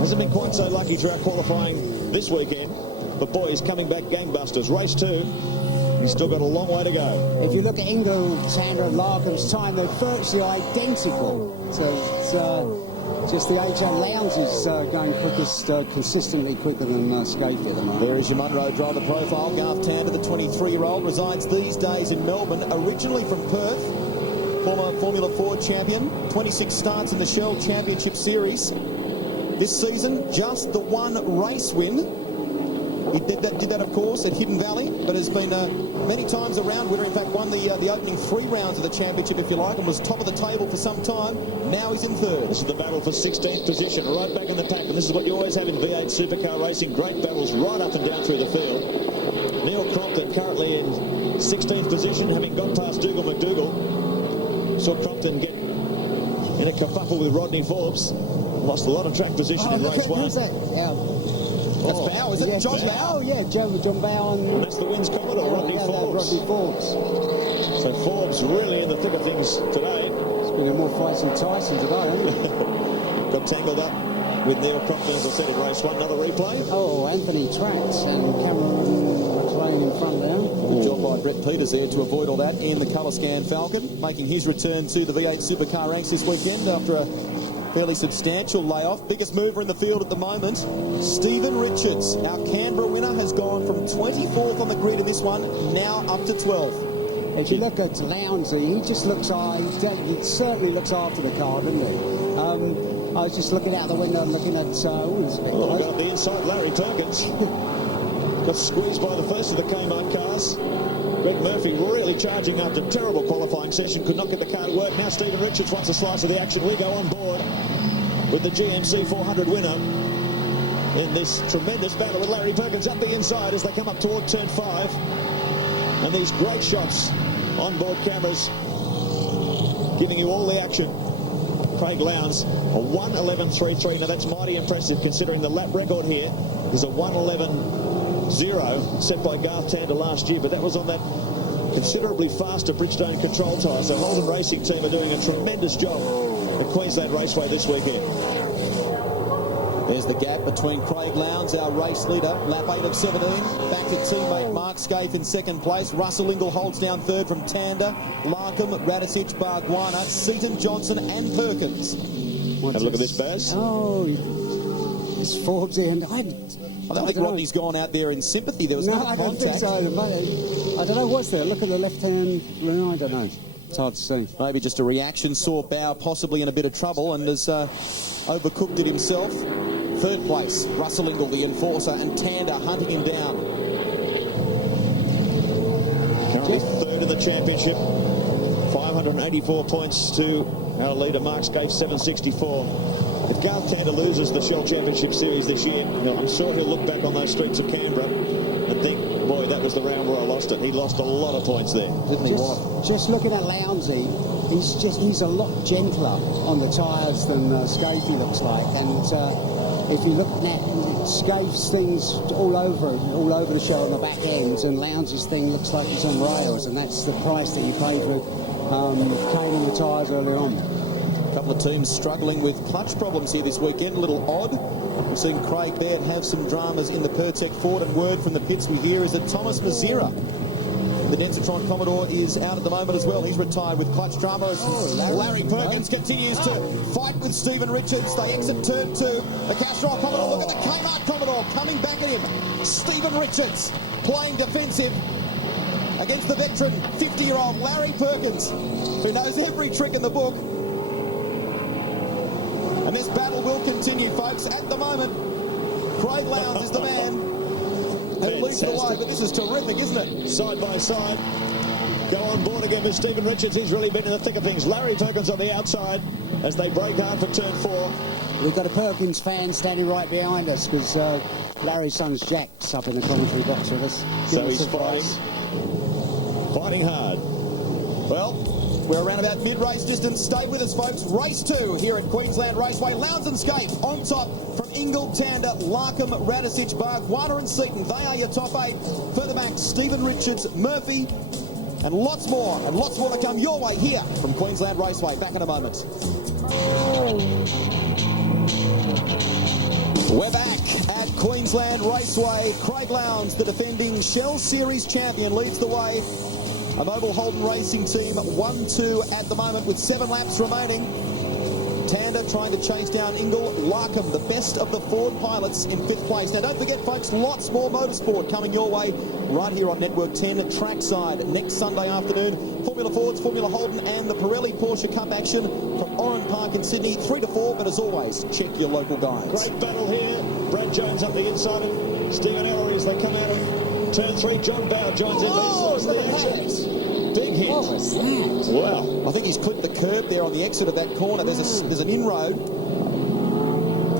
Hasn't been quite so lucky throughout qualifying this weekend, but boy, he's coming back gangbusters. Race 2, he's still got a long way to go. If you look at Ingall, Tander and Larkham's time, they're virtually identical. So it's just the AJ Lowndes is going quickest, consistently quicker than Scafie at the moment. There is your Munro driver profile. Garth Tander, the 23-year-old, resides these days in Melbourne, originally from Perth, former Formula Ford champion, 26 starts in the Shell Championship Series. This season, just the 1 race win. He did that, of course, at Hidden Valley, but has been many times a round winner. In fact, won the opening 3 rounds of the championship, if you like, and was top of the table for some time. Now he's in 3rd. This is the battle for 16th position, right back in the pack. And this is what you always have in V8 Supercar racing. Great battles right up and down through the field. Neil Crompton currently in 16th position, having got past Dougal McDougall. Saw Crompton get in a kerfuffle with Rodney Forbes. Lost a lot of track position in race 1. Who's that? That's Bow, is it? Yeah, John Bow? Oh, yeah, John Bow And that's the wins Commodore, Rodney Forbes. Rodney Forbes. So Forbes really in the thick of things today. It's been in more fights than Tyson today, hasn't it? Got tangled up with Neil Crompton, as I said, in race 1. Another replay. Oh, Anthony Trax and Cameron McLean in front there. Good job by Brett Peters there to avoid all that in the colour scan Falcon, making his return to the V8 Supercar ranks this weekend after a fairly substantial layoff. Biggest mover in the field at the moment, Stephen Richards. Our Canberra winner has gone from 24th on the grid in this one, now up to 12th. If you look at Lowndesy, he just looks, he certainly looks after the car, doesn't he? I was just looking out the window and looking at, it's a bit close. Got the inside, Larry Perkins. Got squeezed by the first of the Kmart cars. Greg Murphy really charging after a terrible qualifying session, could not get the car to work. Now Stephen Richards wants a slice of the action. We go on board with the GMC 400 winner in this tremendous battle with Larry Perkins up the inside as they come up toward turn 5. And these great shots on board cameras giving you all the action. Craig Lowndes, a 1:11.33. Now that's mighty impressive considering the lap record here is a 1:11.0 set by Garth Tander last year, but that was on that considerably faster Bridgestone control tyre. So Holden Racing team are doing a tremendous job at Queensland Raceway this weekend. There's the gap between Craig Lowndes, our race leader, lap 8 of 17. Back to teammate Mark Scaife in 2nd place. Russell Ingall holds down 3rd from Tander, Larkham, Radicic, Bargwanna, Seaton, Johnson and Perkins. Have a look at this, Baz. Oh, it's Forbes and I don't think Rodney's gone out there in sympathy. There was no I don't think contact. so. I don't know what's there. Look at the left hand. I don't know. It's hard to see. Maybe just a reaction. Saw Bow possibly in a bit of trouble and has overcooked it himself. 3rd place, Russell Ingall, the enforcer, and Tander hunting him down. Currently 3rd in the championship. 584 points to our leader, Mark Scaife, 764. If Garth Tander loses the Shell Championship Series this year, I'm sure he'll look back on those streets of Canberra and think, boy, that was the round where I lost it. He lost a lot of points there, didn't he? Just looking at Lowndesy, he's a lot gentler on the tyres than Scaife looks like. And if you look at Scaife's things all over the show on the back ends, and Lowndes' thing looks like it's on rails, and that's the price that you pay for cleaning the tyres early on. A couple of teams struggling with clutch problems here this weekend. A little odd. We've seen Craig Baird have some dramas in the Pertec Ford, and word from the pits we hear is that Thomas Mazira, the Densitron Commodore, is out at the moment as well. He's retired with clutch drama. Larry Perkins continues to fight with Stephen Richards. They exit turn 2. The Castrol Commodore, look at the Kmart Commodore coming back at him. Stephen Richards playing defensive against the veteran 50-year-old Larry Perkins, who knows every trick in the book. And this battle will continue, folks. At the moment, Craig Lowndes is the man who leads the way, but this is terrific, isn't it? Side by side. Go on board again with Stephen Richards. He's really been in the thick of things. Larry Perkins on the outside as they break hard for turn 4. We've got a Perkins fan standing right behind us because Larry's son's Jack's up in the commentary box with us. So he's fighting hard. Well, we're around about mid-race distance. Stay with us, folks. Race 2 here at Queensland Raceway. Lowndes and Scape on top from Ingle, Tander, Larkham, Radisich, Bargwanna and Seaton. They are your top 8. Further back, Stephen Richards, Murphy, and lots more to come your way here from Queensland Raceway. Back in a moment. We're back at Queensland Raceway. Craig Lowndes, the defending Shell Series champion, leads the way. A Mobile Holden Racing team 1-2 at the moment with 7 laps remaining. Tander trying to chase down Ingle. Larkham, the best of the Ford pilots, in 5th place. Now, don't forget, folks, lots more motorsport coming your way right here on Network 10 at Trackside next Sunday afternoon. Formula Fords, Formula Holden, and the Pirelli Porsche Cup action from Oran Park in Sydney, 3 to 4. But as always, check your local guides. Great battle here. Brad Jones up the inside of Stephen Ellery as they come out of turn 3. John Bowe joins in. Big hit. Wow. I think he's clipped the curb there on the exit of that corner. There's an inroad,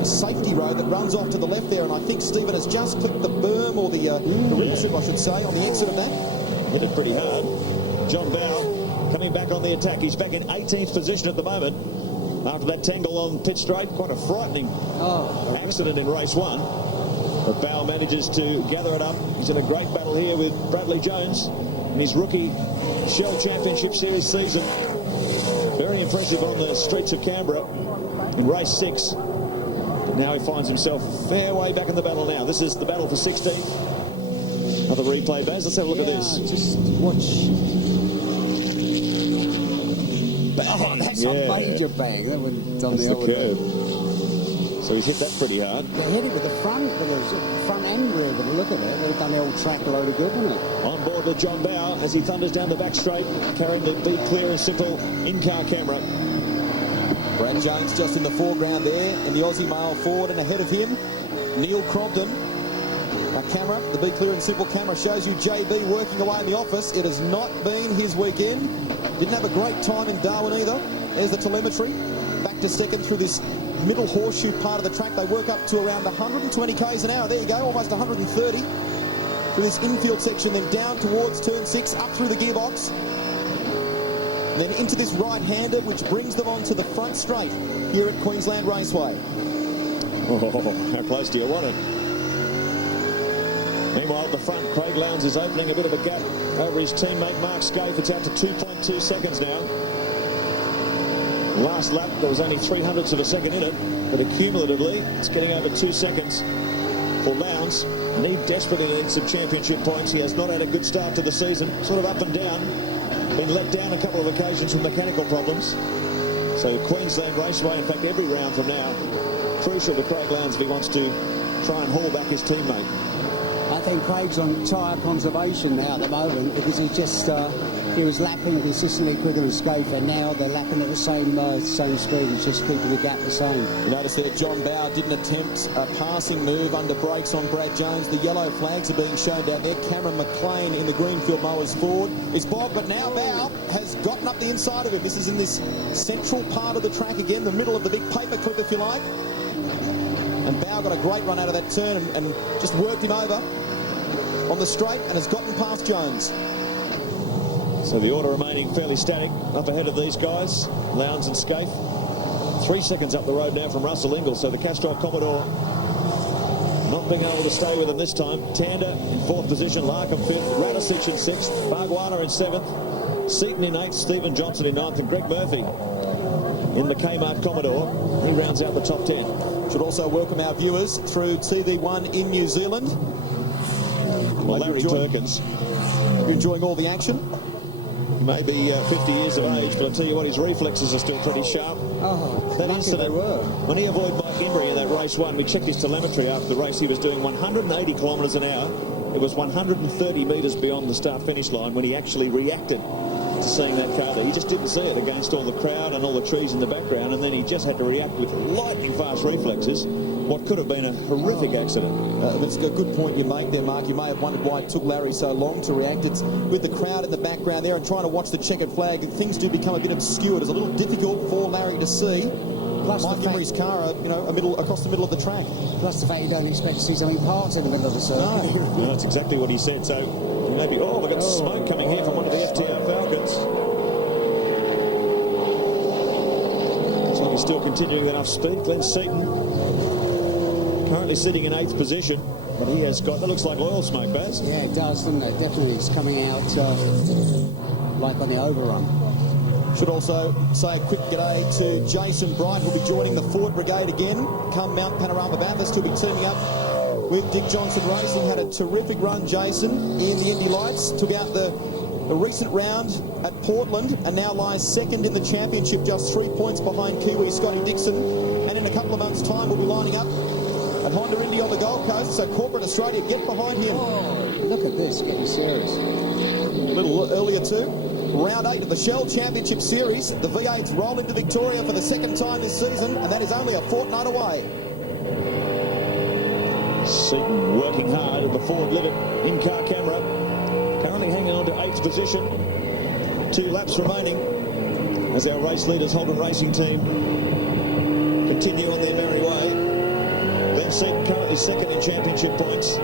a safety road that runs off to the left there, and I think Stephen has just clipped the berm or the rim strip, I should say, on the exit of that. Hit it pretty hard. John Bowe coming back on the attack. He's back in 18th position at the moment after that tangle on pit straight. Quite a frightening accident in race 1. But Bowe manages to gather it up. He's in a great battle here with Bradley Jones in his rookie Shell Championship Series season. Very impressive on the streets of Canberra in race 6. But now he finds himself fair way back in the battle now. This is the battle for 16th. Another replay, Baz. Let's have a look at this. Just watch. Oh, that's a major bang. That was on the curve. So he's hit that pretty hard. They hit it with the front and rear, but look at it. They've done the old track a load of good, haven't it? On board with John Bowe as he thunders down the back straight, carrying the Be Clear and Simple in-car camera. Brad Jones just in the foreground there in the Aussie Mail Ford, and ahead of him, Neil Crompton. A camera, the Be Clear and Simple camera, shows you JB working away in the office. It has not been his weekend. Didn't have a great time in Darwin either. There's the telemetry. Back to second through this middle horseshoe part of the track. They work up to around 120 k's an hour. There you go, almost 130 through this infield section, then down towards turn 6, up through the gearbox, and then into this right-hander, which brings them onto the front straight here at Queensland Raceway. Oh, how close do you want it? Meanwhile, at the front, Craig Lowndes is opening a bit of a gap over his teammate Mark Scaife. It's out to 2.2 seconds now. Last lap, there was only 0.03 of a second in it, but accumulatively, it's getting over 2 seconds for Lowndes. And he desperately needs some championship points. He has not had a good start to the season, sort of up and down. Been let down a couple of occasions from mechanical problems. So Queensland Raceway, in fact, every round from now, crucial to Craig Lowndes if he wants to try and haul back his teammate. I think Craig's on tyre conservation now at the moment because he was lapping consistently quicker than Scaife, and now they're lapping at the same speed. He's just keeping the gap the same. You notice there John Bowe didn't attempt a passing move under brakes on Brad Jones. The yellow flags are being shown down there. Cameron McLean in the Greenfield Mowers Ford is bogged, but now Bowe has gotten up the inside of him. This is in this central part of the track again, the middle of the big paper clip, if you like. And Bowe got a great run out of that turn and just worked him over on the straight and has gotten past Jones. So the order remaining fairly static up ahead of these guys, Lowndes and Scaife. 3 seconds up the road now from Russell Ingall, so the Castrol Commodore not being able to stay with him this time. Tander in 4th position, Larkham 5th, Radisich in 6th, Bargwanna in 7th, Seaton in 8th, Stephen Johnson in 9th, and Greg Murphy in the Kmart Commodore. He rounds out the top 10. Should also welcome our viewers through TV1 in New Zealand. Well, Larry Perkins. You're enjoying all the action? Maybe 50 years of age, but I'll tell you what, his reflexes are still pretty sharp. Oh, that incident, when he avoided Mike Embry in that race 1, we checked his telemetry after the race. He was doing 180 kilometres an hour. It was 130 metres beyond the start-finish line when he actually reacted to seeing that car there. He just didn't see it against all the crowd and all the trees in the background, and then he just had to react with lightning-fast reflexes. what could have been a horrific accident. It's a good point you make there, Mark. You may have wondered why it took Larry so long to react. It's with the crowd in the background there and trying to watch the checkered flag, things do become a bit obscured. It's a little difficult for Larry to see. Plus Mike Emery's car, across the middle of the track. Plus the fact you don't expect to see something parked in the middle of the circuit. No, that's exactly what he said. So maybe, we've got smoke coming here from one of the FTR Falcons. Looks like he's still continuing that off speed. Glenn Seaton currently sitting in 8th position, but he has got, that looks like oil smoke, Baz. Yeah, it does, doesn't it? Definitely, it's coming out like on the overrun. Should also say a quick g'day to Jason Bright, who'll be joining the Ford Brigade again come Mount Panorama Bathurst. He'll be teaming up with Dick Johnson Racing. Had a terrific run, Jason, in the Indy Lights. Took out the recent round at Portland and now lies second in the championship, just 3 points behind Kiwi Scotty Dixon. And in a couple of months' time, we'll be lining up at Honda Indy on the Gold Coast. So Corporate Australia, get behind him. Oh, look at this, getting serious. A little earlier too. Round 8 of the Shell Championship Series. The V8s roll into Victoria for the second time this season, and that is only a fortnight away. Seaton working hard at the Ford limit. In-car camera. Currently hanging on to 8th position. 2 laps remaining as our race leaders, Holden Racing Team, continue on their merry way. Glenn Seaton currently second in championship points.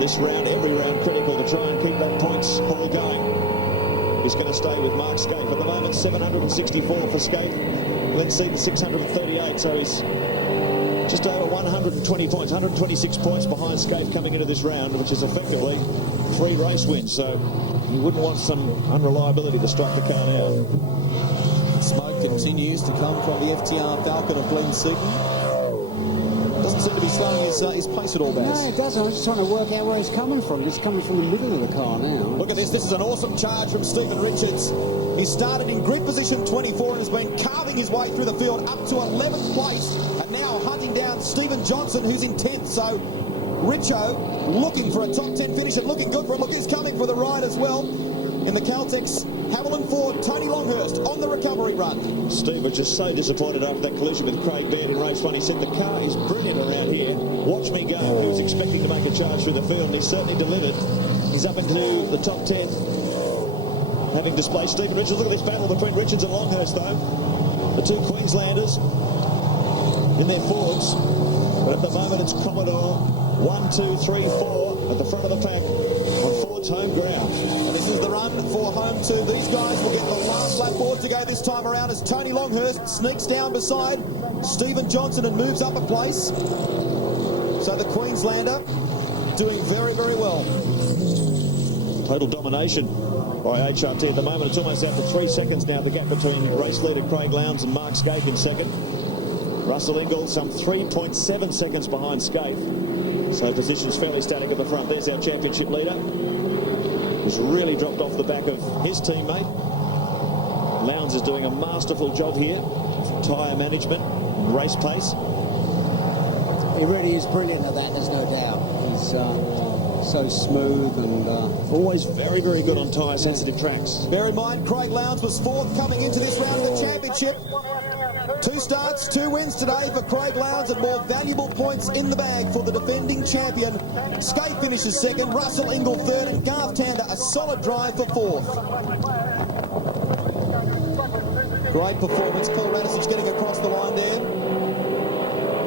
This round, every round, critical to try and keep that points haul going. He's going to stay with Mark Scaife. At the moment, 764 for Scaife. Glenn Seaton, 638. So he's just over 120 points, 126 points behind Scaife coming into this round, which is effectively 3 race wins. So you wouldn't want some unreliability to strike the car now. Smoke continues to come from the FTR Falcon of Glenn Seaton. Doesn't seem to be slowing his pace at all, Baz. No, it doesn't. I'm just trying to work out where he's coming from. He's coming from the middle of the car now. Look at this. This is an awesome charge from Stephen Richards. He started in grid position 24 and has been carving his way through the field up to 11th place, and now hunting down Stephen Johnson, who's in 10th. So Richo looking for a top 10 finish and looking good for him. Look who's coming for the ride as well. In the Caltex Haviland Ford, Tony Longhurst on the recovery run. Steve was just so disappointed after that collision with Craig Baird in race 1. He said, the car is brilliant around here. Watch me go. He was expecting to make a charge through the field, and he certainly delivered. He's up into the top 10, having displaced Stephen Richards. Look at this battle between Richards and Longhurst, though. The 2 Queenslanders in their Fords. But at the moment, it's Commodore 1, 2, 3, 4 at the front of the pack on Ford's home ground. And this is the run for home 2. These guys will get the last lap forward to go this time around as Tony Longhurst sneaks down beside Stephen Johnson and moves up a place. So the Queenslander doing very, very well. Total domination by HRT at the moment. It's almost out to 3 seconds now, the gap between race leader Craig Lowndes and Mark Scaife in second. Russell Ingall some 3.7 seconds behind Scaife. So position's fairly static at the front. There's our championship leader, who's really dropped off the back of his teammate. Lowndes is doing a masterful job here. Tyre management, race pace. He really is brilliant at that, there's no doubt. He's so smooth and... always very, very good on tyre-sensitive tracks. Bear in mind, Craig Lowndes was 4th coming into this round of the championship. 2 starts, 2 wins today for Craig Lowndes, and more valuable points in the bag for the defending champion. Scaife finishes 2nd, Russell Ingall 3rd, and Garth Tander a solid drive for 4th. Great performance. Paul Radisich getting across the line there.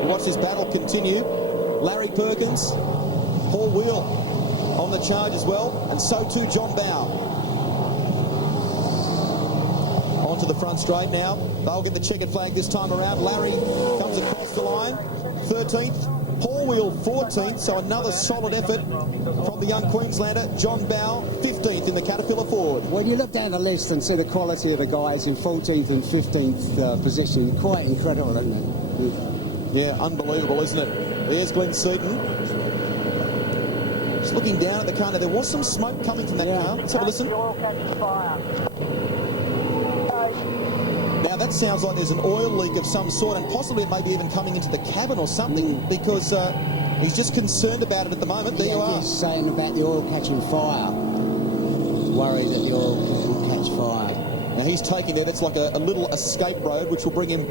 Watch this battle continue. Larry Perkins, Paul Wheel on the charge as well, and so too John Bow. Onto the front straight now. They'll get the checkered flag this time around. Larry comes across the line, 13th. Paul Wheel 14th, so another solid effort from the young Queenslander. John Bow 15th in the Caterpillar Ford. When you look down the list and see the quality of the guys in 14th and 15th position, quite incredible, isn't it? Yeah, unbelievable, isn't it? Here's Glenn Seaton. Just looking down at the car. Now, there was some smoke coming from that car. Let's have a listen. Now, that sounds like there's an oil leak of some sort, and possibly it may be even coming into the cabin or something, because he's just concerned about it at the moment. There you are. He's saying about the oil catching fire. He's worried that the oil will catch fire. Now, he's taking that. It's like a little escape road, which will bring him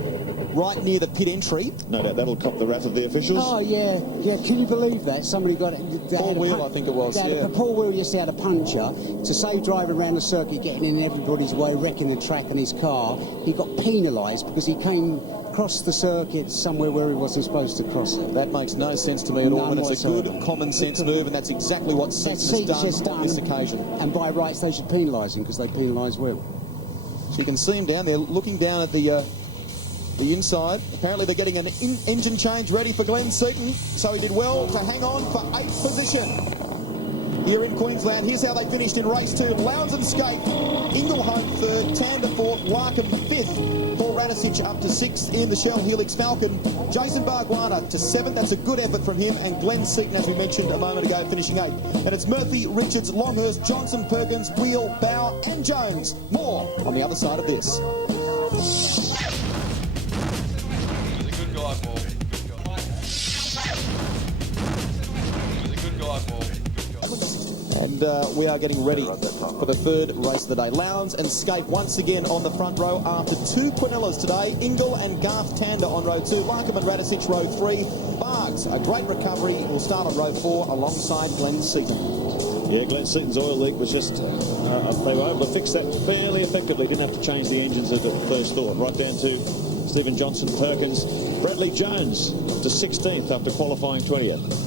right near the pit entry. No doubt that'll cop the wrath of the officials. Oh, yeah. Yeah, can you believe that? Somebody got it. Paul Wheel, I think it was, yeah. Paul Wheel used to have a puncher to save driving around the circuit, getting in everybody's way, wrecking the track and his car. He got penalised because he came across the circuit somewhere where he wasn't supposed to cross it. That makes no sense to me at all, and it's a whatsoever. good common sense move, and that's exactly what Seaton has done on this occasion. And by rights, they should penalise him because they penalise Will. So you can see him down there looking down at the inside. Apparently they're getting an engine change ready for Glenn Seaton, so he did well to hang on for 8th position here in Queensland. Here's how they finished in race 2. Lowndes and Scape, Inglehome 3rd, Tander 4th, Larkham 5th, Paul Radicic up to 6th in the Shell Helix Falcon, Jason Bargwanna to 7th, that's a good effort from him, and Glenn Seaton, as we mentioned a moment ago, finishing 8th. And it's Murphy, Richards, Longhurst, Johnson, Perkins, Wheel, Bow and Jones. More on the other side of this. And we are getting ready for the 3rd race of the day. Lowndes and Scape once again on the front row after 2 Quinellas today. Ingle and Garth Tander on row 2. Larkham and Radicic row 3. Bargs, a great recovery, will start on row 4 alongside Glenn Seaton. Yeah, Glenn Seaton's oil leak was just, they were able to fix that fairly effectively. Didn't have to change the engines at first thought. Right down to Stephen Johnson, Perkins. Bradley Jones up to 16th after qualifying 20th.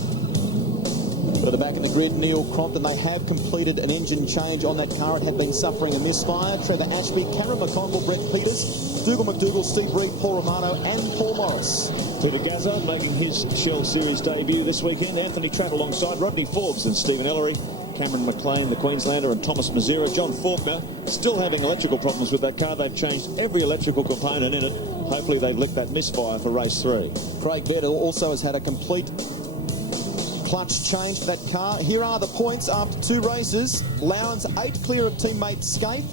Further back in the grid, Neil Crompton, they have completed an engine change on that car. It had been suffering a misfire. Trevor Ashby, Karen McConville, Brett Peters, Dougal McDougall, Steve Reed, Paul Romano and Paul Morris. Peter Gazzard making his Shell Series debut this weekend. Anthony Trapp alongside Rodney Forbes and Stephen Ellery. Cameron McLean, the Queenslander, and Thomas Mazera. John Faulkner still having electrical problems with that car. They've changed every electrical component in it. Hopefully they've licked that misfire for race 3. Craig Vettel also has had a complete clutch change for that car. Here are the points after 2 races. Lowndes 8 clear of teammate Scape.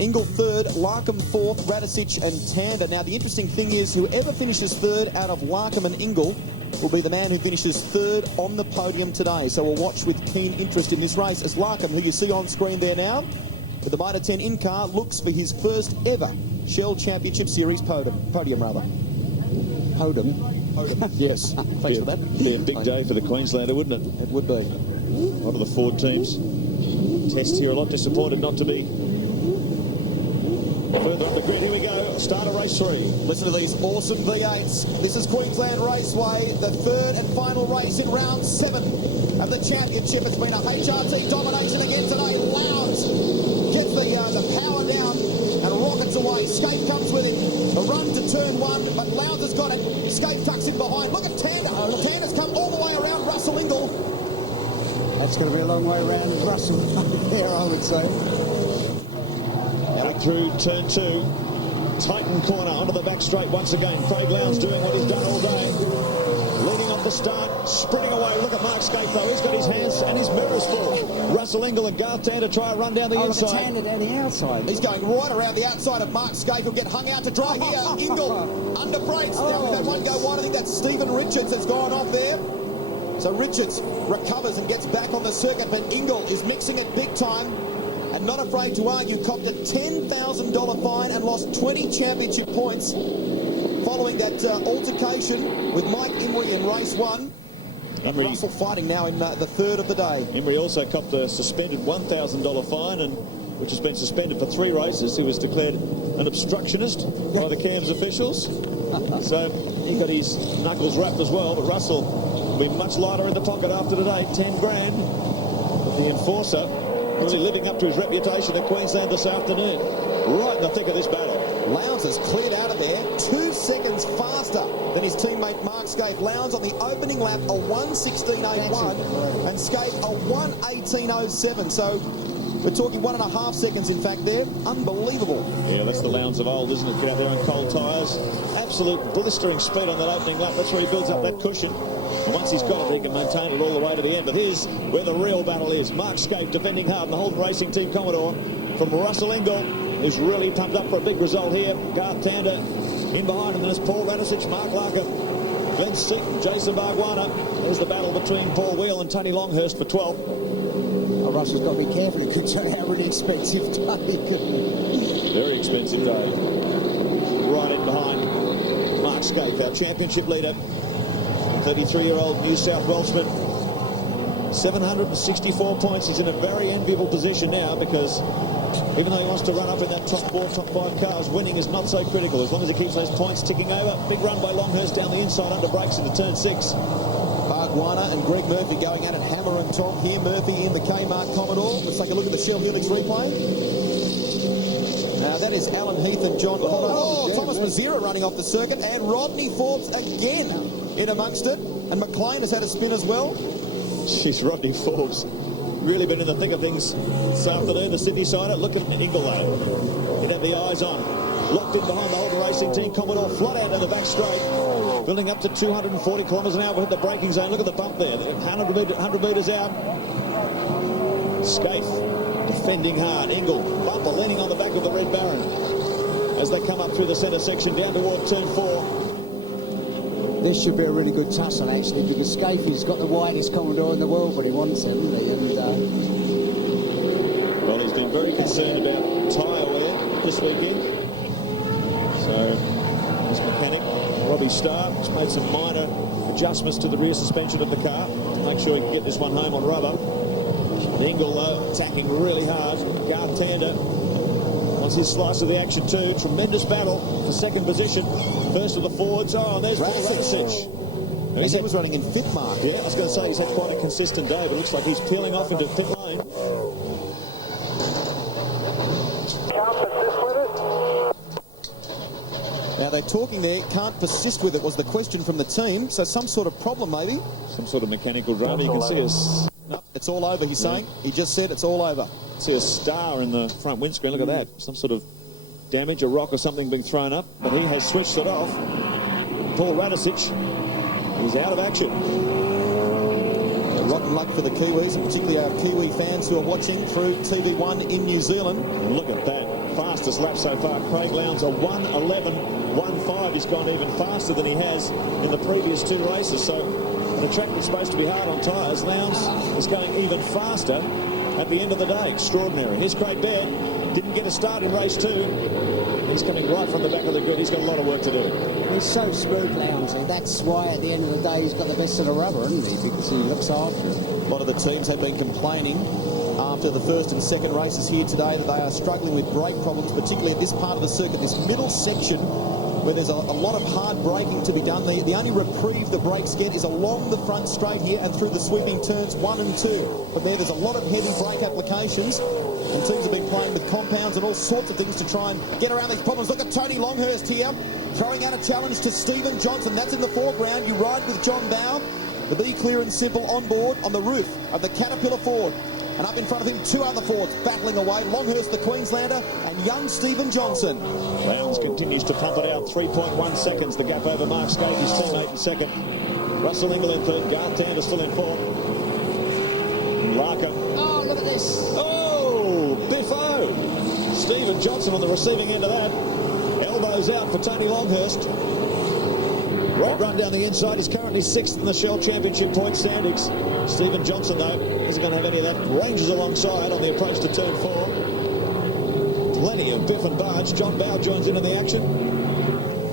Ingle 3rd, Larkham 4th, Radicic and Tander. Now the interesting thing is whoever finishes 3rd out of Larkham and Ingle will be the man who finishes 3rd on the podium today. So we'll watch with keen interest in this race as Larkham, who you see on screen there now, with the Mitre 10 in-car, looks for his first ever Shell Championship Series podium. Yes, thanks for that. Be a big day for the Queenslander, wouldn't it? It would be. A lot of the Ford teams test here, a lot disappointed not to be further up the grid. Here we go, start of race 3. Listen to these awesome V8s. This is Queensland Raceway, the 3rd and final race in round 7 of the championship. It's been a HRT domination again today. Lowndes gets the power down and rockets away. Scape comes with him. The run to turn 1, but Lowndes has got it. Scape tucks in behind. Look at Tander. Tander's come all the way around Russell Ingle. That's going to be a long way around Russell there, I would say. Back through turn 2. Titan corner onto the back straight once again. Craig Lowndes doing what he's done all day. Leading off the start, sprinting away. Look at Mark Scape though. He's got his hands and his mirrors full. Russell Ingle and Garth Tander try and run down the inside. Tander down the outside. He's going right around the outside of Mark Scape. He'll get hung out to dry here. Ingle under brakes. Now that won't go wide. I think that's Stephen Richards that's gone off there. So Richards recovers and gets back on the circuit, but Ingle is mixing it big time. And not afraid to argue, copped a $10,000 fine and lost 20 championship points following that altercation with Mike Imrie in race 1. Russell fighting now in the 3rd of the day. Imrie also copped a suspended $1,000 fine, and which has been suspended for 3 races. He was declared an obstructionist by the CAMS officials. So he got his knuckles wrapped as well, but Russell will be much lighter in the pocket after today. 10 grand. The enforcer really living up to his reputation at Queensland this afternoon. Right in the thick of this battle. Lowndes has cleared out of there 2 seconds faster than his teammate Mark Scape. Lowndes on the opening lap a 1:16.81 and Scape a 1:18.07. So we're talking 1.5 seconds in fact there. Unbelievable. Yeah, that's the Lowndes of old, isn't it? Get out there on cold tyres. Absolute blistering speed on that opening lap. That's where he builds up that cushion. And once he's got it, he can maintain it all the way to the end. But here's where the real battle is. Mark Scape defending hard, and the Holden Racing Team Commodore from Russell Ingle is really pumped up for a big result here. Garth Tander in behind, and then it's Paul Radicic, Mark Larkham, Glenn Seaton, Jason Bargwanna. There's the battle between Paul Wheel and Tony Longhurst for 12th. Oh, Russell's got to be careful. It could turn out a really expensive day, couldn't it? Very expensive day. Right in behind Mark Mark Scaife, our championship leader, 33-year-old New South Welshman. 764 points. He's in a very enviable position now because even though he wants to run up in that top 4, top 5 cars, winning is not so critical as long as he keeps those points ticking over. Big run by Longhurst down the inside under brakes into turn 6. Bargwana and Greg Murphy going at it hammer and tong here. Murphy in the Kmart Commodore. Let's take a look at the Shell Helix replay. Now that is Alan Heath and John Connor. Oh, Thomas Mazira running off the circuit, and Rodney Forbes again in amongst it. And McLean has had a spin as well. She's Rodney Forbes. Really been in the thick of things this afternoon. The Sydney sider. Look at Ingle though. He'd have the eyes on. Locked in behind the Holden Racing team. Commodore flat out down the back straight. Building up to 240 kilometres an hour. We'll hit the braking zone. Look at the bump there. 100 metres out. Scaife defending hard. Ingle. Bumper leaning on the back of the Red Baron. As they come up through the centre section down toward turn 4. This should be a really good tussle, actually, because Scaife has got the widest Commodore in the world, but he wants it, hasn't he? And, well, he's been very concerned about tyre wear this weekend. So, his mechanic, Robbie Starr, has made some minor adjustments to the rear suspension of the car to make sure he can get this one home on rubber. Ingle, though, attacking really hard. Garth Tander wants his slice of the action too. Tremendous battle for second position. First of the Fords. Oh, and there's Radicic. He was running in 5th, Mark. Yeah, I was going to say he's had quite a consistent day, but it looks like he's peeling off into pit lane. Now they're talking there, can't persist with it was the question from the team. So some sort of problem maybe. Some sort of mechanical drama. You can see us. No, it's all over, he's saying. He just said it's all over. See a star in the front windscreen. Look at that. Some sort of damage, a rock or something being thrown up. But he has switched it off. Paul Radicic is out of action. Rotten luck for the Kiwis, and particularly our Kiwi fans who are watching through TV1 in New Zealand. And look at that. Fastest lap so far. Craig Lowndes, a 1:11.15. He's gone even faster than he has in the previous 2 races. So, on a track that's supposed to be hard on tyres, Lowndes is going even faster at the end of the day. Extraordinary. Here's Craig Baird. Didn't get a start in race 2. He's coming right from the back of the grid. He's got a lot of work to do. he's so smooth, Lownsy. That's why at the end of the day he's got the best of the rubber, isn't he? Because he looks after it. A lot of the teams have been complaining after the first and second races here today that they are struggling with brake problems, particularly at this part of the circuit, this middle section where there's a lot of hard braking to be done. The only reprieve the brakes get is along the front straight here and through the sweeping turns 1 and 2. But there's a lot of heavy brake applications, and teams have been playing with compounds and all sorts of things to try and get around these problems. Look at Tony Longhurst here, throwing out a challenge to Stephen Johnson. That's in the foreground. You ride with John Bowe. The Be Clear and Simple on board on the roof of the Caterpillar Ford. And up in front of him, 2 other Fords battling away. Longhurst, the Queenslander, and young Stephen Johnson. Lowndes continues to pump it out. 3.1 seconds. The gap over Mark Scaife, his teammate in second. Russell Ingall in third. Garth Tander still in fourth. Larkham. Oh, look at this. Oh, biffo. Stephen Johnson on the receiving end of that. Elbows out for Tony Longhurst. Great run down the inside. Is currently 6th in the Shell Championship point standings. Stephen Johnson, though, isn't going to have any of that. Ranges alongside on the approach to turn 4. Plenty of biff and barge. John Bowe joins into the action.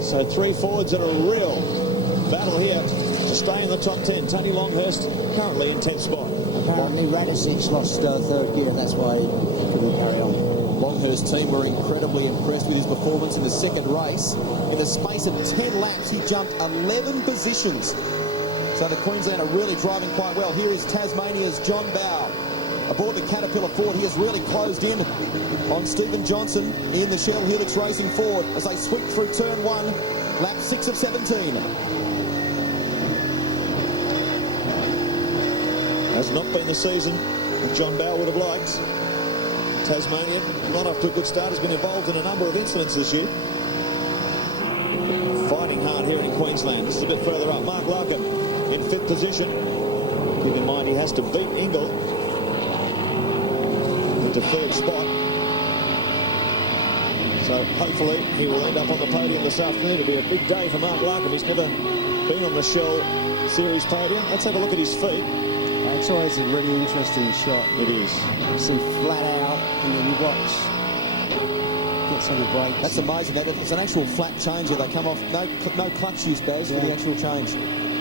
So 3 Fords in a real battle here to stay in the top 10. Tony Longhurst currently in 10th spot. Apparently Radicic lost third gear. That's why he couldn't carry on. Longhurst team were incredibly impressed with his performance in the second race. In the space of 10 laps, he jumped 11 positions. So the Queenslander really driving quite well. Here is Tasmania's John Bowe. Aboard the Caterpillar Ford, he has really closed in on Stephen Johnson in the Shell Helix Racing Ford as they sweep through turn 1, lap 6 of 17. Has not been the season that John Bowe would have liked. Tasmania, not off to a good start, has been involved in a number of incidents this year. Fighting hard here in Queensland. This is a bit further up. Mark Larkham in 5th position. Keep in mind he has to beat Ingall into 3rd spot. So hopefully he will end up on the podium this afternoon. It'll be a big day for Mark Larkham. He's never been on the Shell Series podium. Let's have a look at his feet. It's always a really interesting shot. It is. You see flat out, and then you watch gets on the brakes. That's amazing. It's an actual flat change here. They come off, no clutch use, Baz, for the actual change.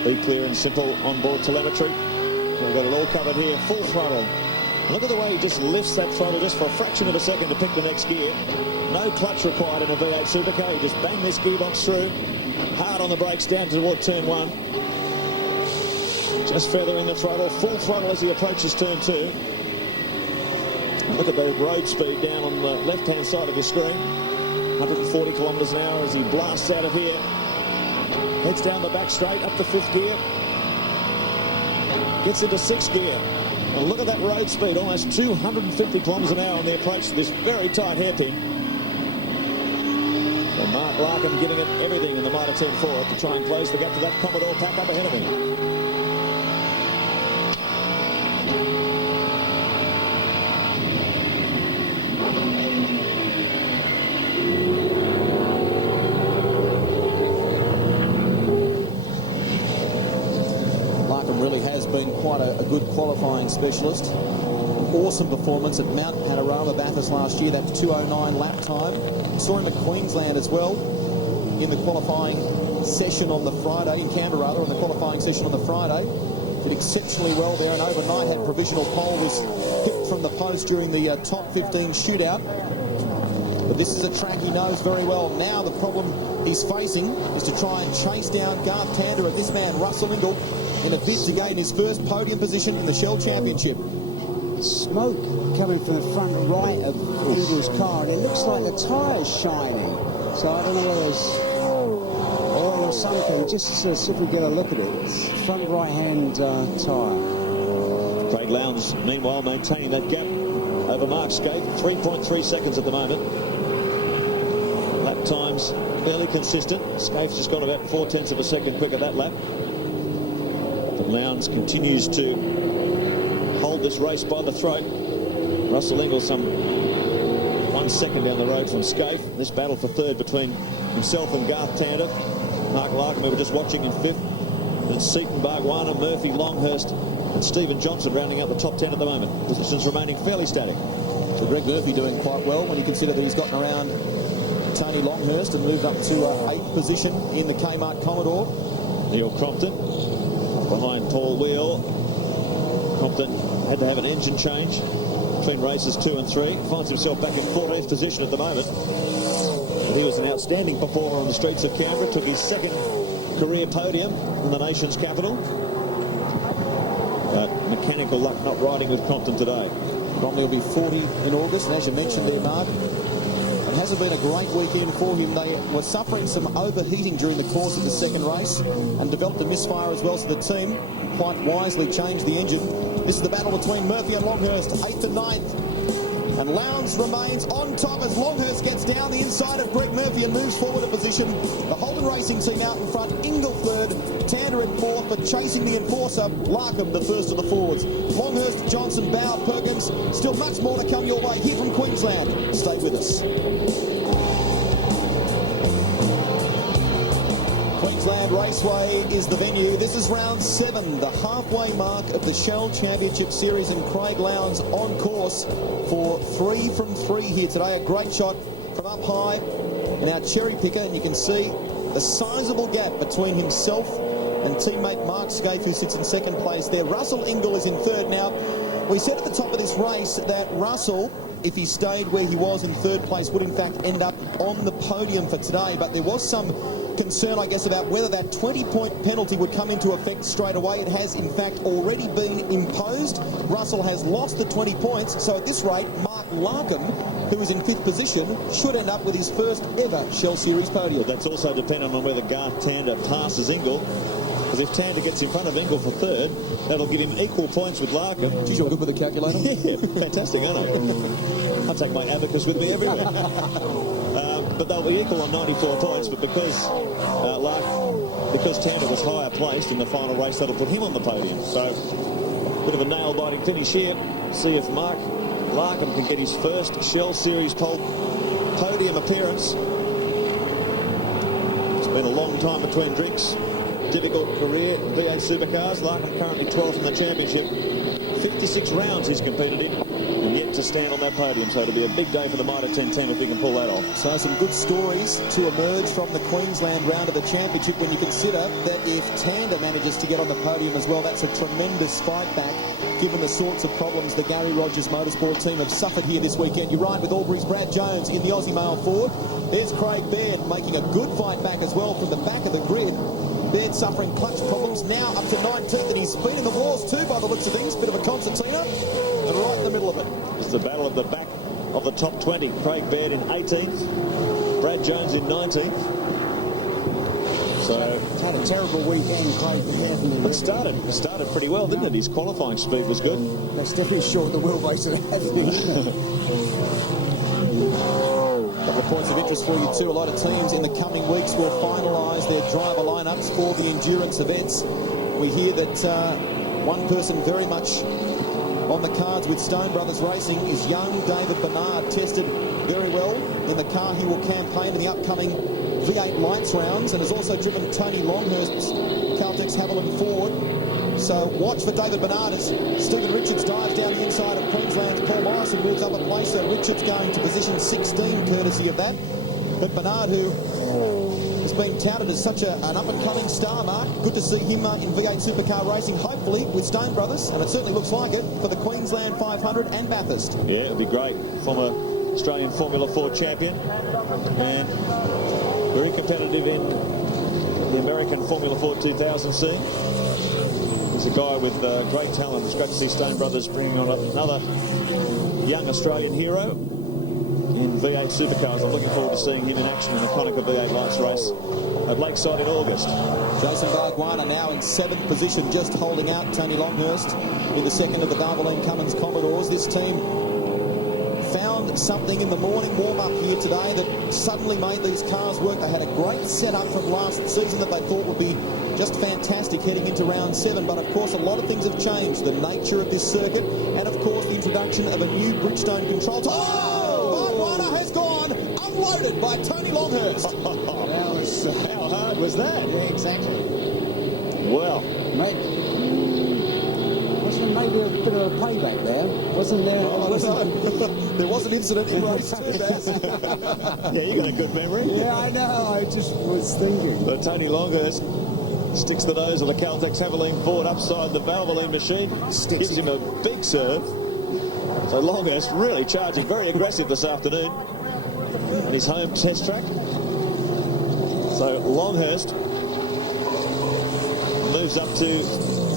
Be clear and simple onboard telemetry. We've got it all covered here, full throttle. Look at the way he just lifts that throttle just for a fraction of a second to pick the next gear. No clutch required in a V8 Supercar. You just bang this gearbox through, hard on the brakes down toward turn 1. Just feathering the throttle, full throttle as he approaches turn 2. Look at the road speed down on the left-hand side of your screen. 140 kilometres an hour as he blasts out of here. Heads down the back straight, up to 5th gear. Gets into 6th gear. And look at that road speed, almost 250 kilometres an hour on the approach to this very tight hairpin. So Mark Larkham giving it everything in the Mitre 10 forward to try and close the gap to that Commodore pack up ahead of him. Really has been quite a good qualifying specialist. Awesome performance at Mount Panorama Bathurst last year. That 2:09 lap time. Saw him at Queensland as well in the qualifying session on the Friday, in Canberra rather, in the qualifying session on the Friday. Did exceptionally well there, and overnight had provisional pole, was picked from the post during the top 15 shootout. But this is a track he knows very well. Now the problem he's facing is to try and chase down Garth Tander and this man, Russell Ingall, in a bid to gain his first podium position in the Shell Championship. Smoke coming from the front right of Ingall's car, and it looks like the tyre's shining. So I don't know whether it's oil or something. Just to see if we get a look at it. It's front right-hand tyre. Craig Lowndes, meanwhile, maintaining that gap over Mark Scaife. 3.3 seconds at the moment. Lap times fairly consistent. Scaife's just gone about 0.4 of a second quicker that lap. Lowndes continues to hold this race by the throat. Russell Ingall some 1 second down the road from Scaife. This battle for third between himself and Garth Tander. Mark Larkham, we were just watching in 5th. And Seaton, Bargwanna, Murphy, Longhurst and Stephen Johnson rounding out the top 10 at the moment. Positions remaining fairly static. So Greg Murphy doing quite well when you consider that he's gotten around Tony Longhurst and moved up to 8th position in the Kmart Commodore. Neil Crompton behind Paul Wheel. Crompton had to have an engine change between races 2 and 3. Finds himself back in 14th position at the moment. But he was an outstanding performer on the streets of Canberra. Took his second career podium in the nation's capital. But mechanical luck not riding with Crompton today. Bromley will be 40 in August, and as you mentioned there, Mark, it hasn't been a great weekend for him. They were suffering some overheating during the course of the second race and developed a misfire as well, so the team quite wisely changed the engine. This is the battle between Murphy and Longhurst, 8th and 9th. And Lowndes remains on top as Longhurst gets down the inside of Greg Murphy and moves forward a position. The Holden Racing team out in front, Ingall third, Tander in 4th, but chasing the enforcer, Larkham the first of the forwards. Longhurst, Johnson, Bauer, Perkins, still much more to come your way here from Queensland. Stay with us. Queensland Raceway is the venue. This is round 7, the halfway mark of the Shell Championship Series, and Craig Lowndes on course for 3 from 3 here today. A great shot from up high in our cherry picker, and you can see the sizable gap between himself and teammate Mark Scaife, who sits in second place there. Russell Ingall is in third now. We said at the top of this race that Russell, if he stayed where he was in third place, would in fact end up on the podium for today, but there was some concern, I guess, about whether that 20-point penalty would come into effect straight away. It has, in fact, already been imposed. Russell has lost the 20 points, so at this rate, Mark Larkham, who is in 5th position, should end up with his first ever Shell Series podium. That's also dependent on whether Garth Tander passes Ingall, because if Tander gets in front of Ingall for third, that'll give him equal points with Larkham. Geez, you're good with the calculator? Yeah, fantastic, aren't I? I take my abacus with me everywhere. But they'll be equal on 94 points, but because Tander was higher placed in the final race, that'll put him on the podium. So, a bit of a nail-biting finish here. See if Mark Larkham can get his first Shell Series podium appearance. It's been a long time between drinks. Difficult career in V8 Supercars. Larkham currently 12th in the championship. 56 rounds he's competed in, and yet to stand on that podium. So it'll be a big day for the Mitre 1010 if he can pull that off. So some good stories to emerge from the Queensland round of the championship when you consider that if Tander manages to get on the podium as well, that's a tremendous fight back given the sorts of problems the Gary Rogers Motorsport team have suffered here this weekend. You ride with Albury's Brad Jones in the Aussie Mail Ford. There's Craig Baird making a good fight back as well from the back of the grid. Baird suffering clutch problems, now up to 19th, and he's been in the wars too by the looks of things. Bit of a concertina, and right in the middle of it. It's the battle at the back of the top 20. Craig Baird in 18th, Brad Jones in 19th. So He's had a terrible weekend, Craig. it started pretty well, didn't it? His qualifying speed was good. That's definitely short the wheelbase of that thing. Couple of points of interest for you too. A lot of teams in the coming weeks will finalise their driver lineups for the endurance events. We hear that one person very much on the cards with Stone Brothers Racing is young David Bernard, tested very well in the car he will campaign in the upcoming V8 Lights rounds, and has also driven Tony Longhurst's Caltex Haviland Ford. So watch for David Bernard as Stephen Richards dives down the inside of Queensland's Paul Morrison, moves up a place. So Richards going to position 16 courtesy of that. But Bernard, who has been touted as such an up-and-coming star, Mark, good to see him in V8 Supercar racing, hopefully with Stone Brothers, and it certainly looks like it for the Queensland 500 and Bathurst. Yeah, it'll be great. Former Australian Formula 4 champion and very competitive in the American Formula 4 2000 scene. He's a guy with great talent. It's great to see Stone Brothers bringing on another young Australian hero in V8 Supercars. I'm looking forward to seeing him in action in the Konica V8 Lights race at Lakeside in August. Jason Barguana now in 7th position, just holding out Tony Longhurst in the second of the Valvoline Cummins Commodores. This team found something in the morning warm-up here today that suddenly made these cars work. They had a great setup from last season that they thought would be just fantastic heading into round 7, but of course a lot of things have changed. The nature of this circuit, and of course the introduction of a new Bridgestone control. Barguana has gone unloaded by Tony Longhurst. How hard was that? Yeah, exactly. Well, Wasn't there maybe a bit of a playback there? Wasn't there? There was an incident in race 2, Baz. yeah, you got a good memory. Yeah, I know. I just was thinking. But Tony Longhurst sticks the nose of the Caltex Haviland Ford upside the Valvoline machine, gives him a big serve. So Longhurst really charging, very aggressive this afternoon in his home test track. So Longhurst moves up to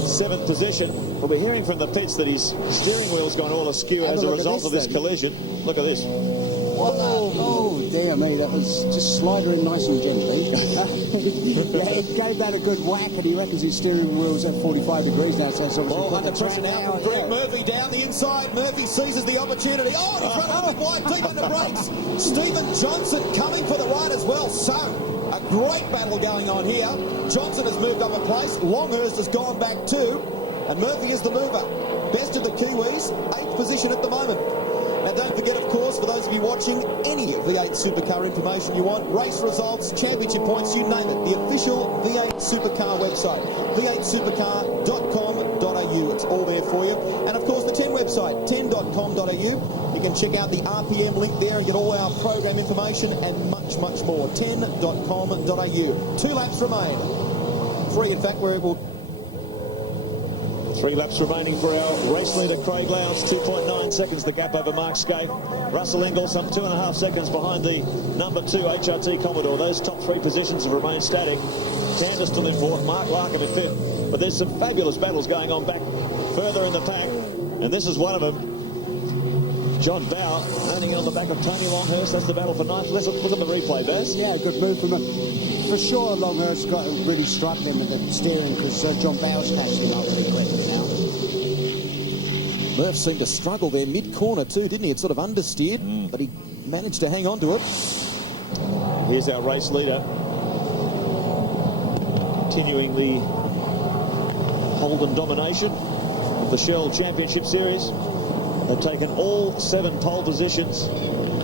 7th position. Well, we're hearing from the pits that his steering wheel's gone all askew as a result of this collision. Look at this. Oh, dear me, that was just slider in nice and gently. Yeah, it gave that a good whack, and he reckons his steering wheel's at 45 degrees now, so it's obviously Well, under pressure now from Greg Murphy down the inside. Murphy seizes the opportunity. Oh, and he's running a bit wide, deep into brakes. Stephen Johnson coming for the ride as well. So, a great battle going on here. Johnson has moved up a place. Longhurst has gone back too. And Murphy is the mover. Best of the Kiwis, 8th position at the moment. Now don't forget, of course, for those of you watching, any V8 Supercar information you want, race results, championship points, you name it, the official V8 Supercar website, v8supercar.com.au. It's all there for you. And of course the 10 website, 10.com.au. You can check out the RPM link there and get all our program information and much, much more. 10.com.au. 2 laps remain. 3, in fact, where it will 3 laps remaining for our race leader, Craig Lowndes. 2.9 seconds the gap over Mark Scaife. Russell Ingall some 2.5 seconds behind the number 2 HRT Commodore. Those top 3 positions have remained static. Tander still in 4th, Mark Larkham in 5th. But there's some fabulous battles going on back further in the pack, and this is one of them. John Bow landing on the back of Tony Longhurst. That's the battle for 9th. Let's look at the replay, Baz. Yeah, good move from him. For sure, Longhurst got really struck him with the steering because John Bow's catched him up really quickly now. Murph seemed to struggle there mid-corner too, didn't he? It sort of understeered, but he managed to hang on to it. Here's our race leader, continuing the Holden domination of the Shell Championship Series. They've taken all 7 pole positions.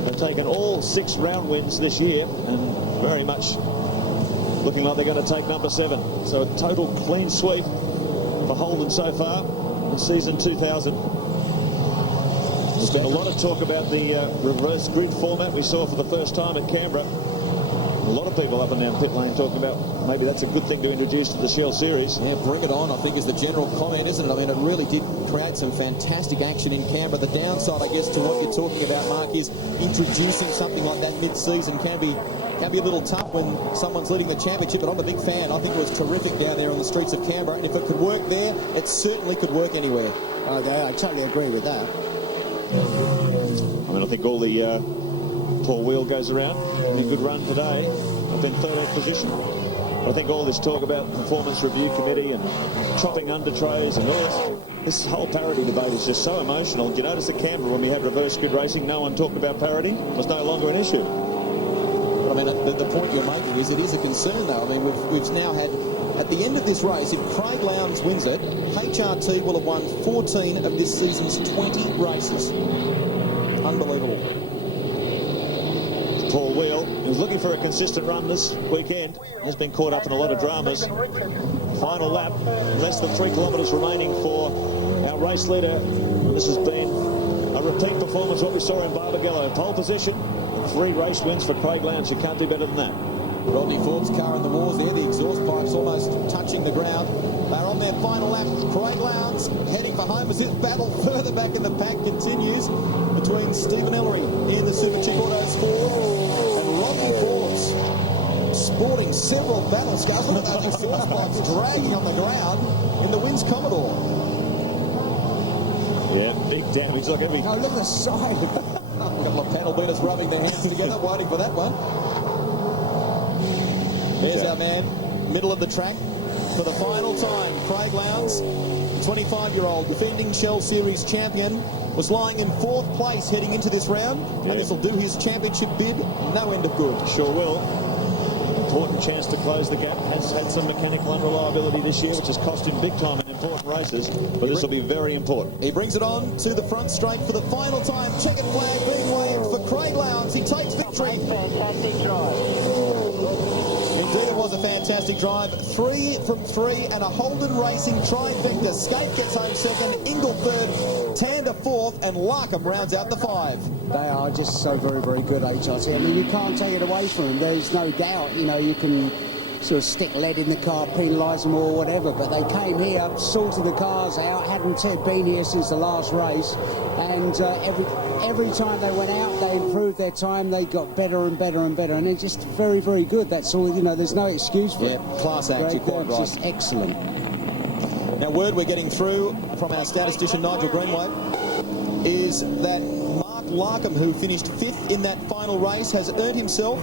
They've taken all 6 round wins this year, and very much looking like they're going to take number 7. So a total clean sweep for Holden so far in season 2000. There's been a lot of talk about the reverse grid format we saw for the first time at Canberra. A lot of people up and down pit lane talking about maybe that's a good thing to introduce to the Shell Series. Yeah, bring it on, I think, is the general comment, isn't it? I mean, it really did create some fantastic action in Canberra. The downside, I guess, to what you're talking about, Mark, is introducing something like that mid-season can be a little tough when someone's leading the championship, but I'm a big fan. I think it was terrific down there on the streets of Canberra, and if it could work there, it certainly could work anywhere. Okay, I totally agree with that. I mean, I think all the Paul Wheel goes around. A good run today. Up in 13th position. I think all this talk about performance review committee and chopping under trays and all this whole parity debate is just so emotional. Did you notice at Canberra when we had reverse grid racing, no one talked about parity? It was no longer an issue. But I mean, the point you're making is it is a concern, though. I mean, we've now had, at the end of this race, if Craig Lowndes wins it, HRT will have won 14 of this season's 20 races. Unbelievable. Paul Wheel, who's looking for a consistent run this weekend, has been caught up in a lot of dramas. Final lap, less than 3 kilometres remaining for our race leader. This has been a repeat performance of what we saw in Barbagallo. Pole position, 3 race wins for Craig Lowndes. You can't do better than that. Rodney Forbes' car in the wars there, the exhaust pipes almost touching the ground. They're on their final lap. Craig Lowndes heading for home as this battle further back in the pack continues between Stephen Ellery in the Super Chick Autos Ford and Rodney Forbes sporting several battle scars. Look at those exhaust pipes dragging on the ground in the Wins Commodore. Yeah, big damage. Look at me. Oh, look at the side. A couple of panel beaters rubbing their hands together, waiting for that one. There's our man, middle of the track. For the final time, Craig Lowndes, 25-year-old defending Shell Series champion, was lying in 4th place heading into this round, and this will do his championship bid no end of good. Sure will. Important chance to close the gap. Has had some mechanical unreliability this year, which has cost him big time in important races, but this will be very important. He brings it on to the front straight for the final time. Checkered flag being waved for Craig Lowndes. He takes victory. Fantastic drive. Indeed, it was a fantastic drive. 3 from 3 and a Holden Racing trifecta. Scape gets home second, Ingle third, Tander fourth, and Larkham rounds out the 5. They are just so very, very good, HRT. I mean, you can't take it away from them. There's no doubt. You know, you can sort of stick lead in the car, penalise them or whatever, but they came here, sorted the cars out, hadn't been here since the last race, and every time they went out, they improved their time, they got better and better and better, and they're just very, very good. That's all, you know, there's no excuse for it. Class act, you're quite right. Just excellent. Now, word we're getting through from our statistician, Nigel Greenway, is that Mark Larkham, who finished 5th in that final race, has earned himself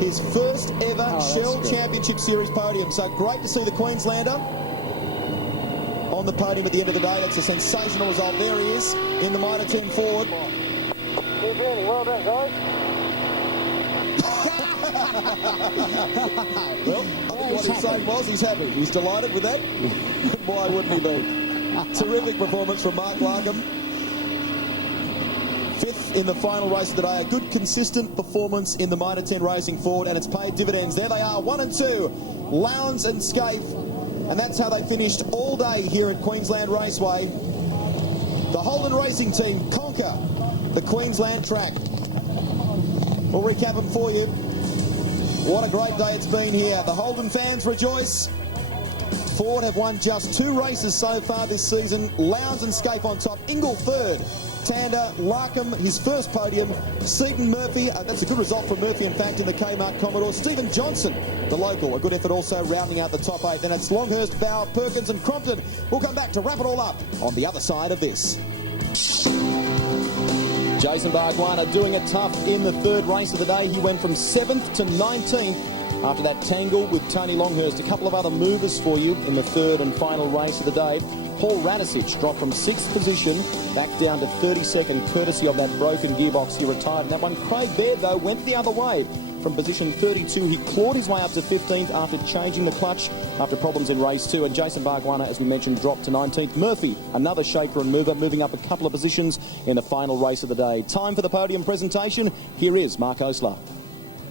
his first ever Shell Championship Series podium. So great to see the Queenslander on the podium at the end of the day. That's a sensational result. There he is in the Mitre 10 Ford. Well done, guys. Well, I think what he's saying was he's happy. He's delighted with that. Why wouldn't he be? Terrific performance from Mark Larkham. 5th in the final race of the day. A good, consistent performance in the Mitre 10 Racing Ford, and it's paid dividends. There they are, 1 and 2, Lowndes and Scaife, and that's how they finished all day here at Queensland Raceway. The Holden Racing team conquer the Queensland track. We'll recap them for you. What a great day it's been here. The Holden fans rejoice. Ford have won just 2 races so far this season. Lowndes and Scaife on top. Ingle third. Tander, Larkham, his first podium. Seaton Murphy, that's a good result for Murphy, in fact, in the Kmart Commodore. Stephen Johnson, the local, a good effort also, rounding out the top 8. Then it's Longhurst, Bauer, Perkins and Crompton. We'll come back to wrap it all up on the other side of this. Jason Bargwanna doing it tough in the 3rd race of the day. He went from 7th to 19th after that tangle with Tony Longhurst. A couple of other movers for you in the 3rd and final race of the day. Paul Radisich dropped from 6th position back down to 32nd, courtesy of that broken gearbox. He retired in that one. Craig Baird, though, went the other way. From position 32, he clawed his way up to 15th after changing the clutch after problems in race 2. And Jason Bargwanna, as we mentioned, dropped to 19th. Murphy, another shaker and mover, moving up a couple of positions in the final race of the day. Time for the podium presentation. Here is Mark Osler.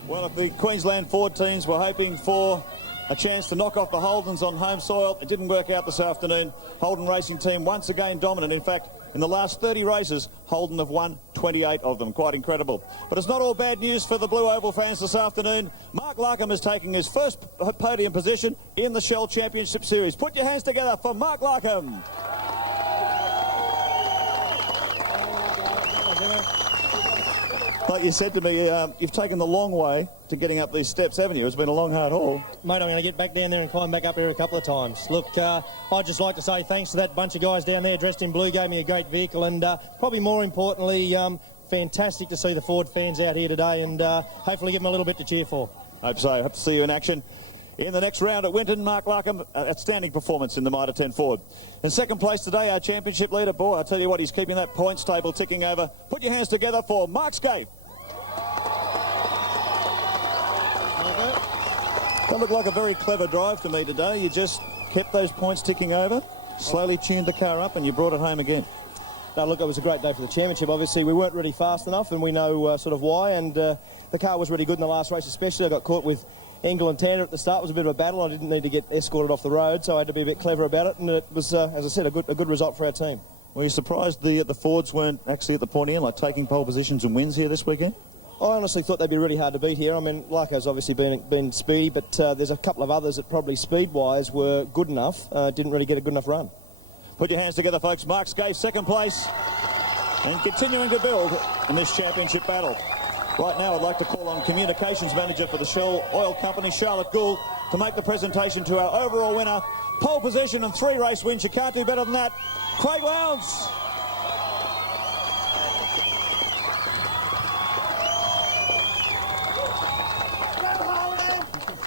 Well, if the Queensland Ford teams were hoping for a chance to knock off the Holdens on home soil, it didn't work out this afternoon. Holden Racing Team once again dominant. In fact, In the last 30 races, Holden have won 28 of them. Quite incredible. But it's not all bad news for the Blue Oval fans this afternoon. Mark Larkham is taking his first podium position in the Shell Championship Series. Put your hands together for Mark Larkham. Like you said to me, you've taken the long way to getting up these steps, haven't you? It's been a long, hard haul. Mate, I'm going to get back down there and climb back up here a couple of times. Look, I'd just like to say thanks to that bunch of guys down there dressed in blue, gave me a great vehicle, and probably more importantly, fantastic to see the Ford fans out here today, and hopefully give them a little bit to cheer for. Hope so. Hope to see you in action. In the next round at Winton, Mark Larkham, outstanding performance in the Mitre 10 Ford. In second place today, our championship leader. Boy, I tell you what, he's keeping that points table ticking over. Put your hands together for Mark Scaife. That looked like a very clever drive to me today. You just kept those points ticking over, slowly tuned the car up, and you brought it home again. No, look, it was a great day for the championship. Obviously, we weren't really fast enough, and we know sort of why, and the car was really good in the last race especially. I got caught with Engel and Tanner at the start. It was a bit of a battle. I didn't need to get escorted off the road, so I had to be a bit clever about it, and it was, as I said, a good result for our team. Were you surprised the Fords weren't actually at the pointy end, like taking pole positions and wins here this weekend? I honestly thought they'd be really hard to beat here. I mean, Larko's obviously been speedy, but there's a couple of others that probably speed-wise were good enough, didn't really get a good enough run. Put your hands together, folks. Mark Scaife, second place, and continuing to build in this championship battle. Right now, I'd like to call on Communications Manager for the Shell Oil Company, Charlotte Gould, to make the presentation to our overall winner. Pole position and 3 race wins. You can't do better than that. Craig Lowndes.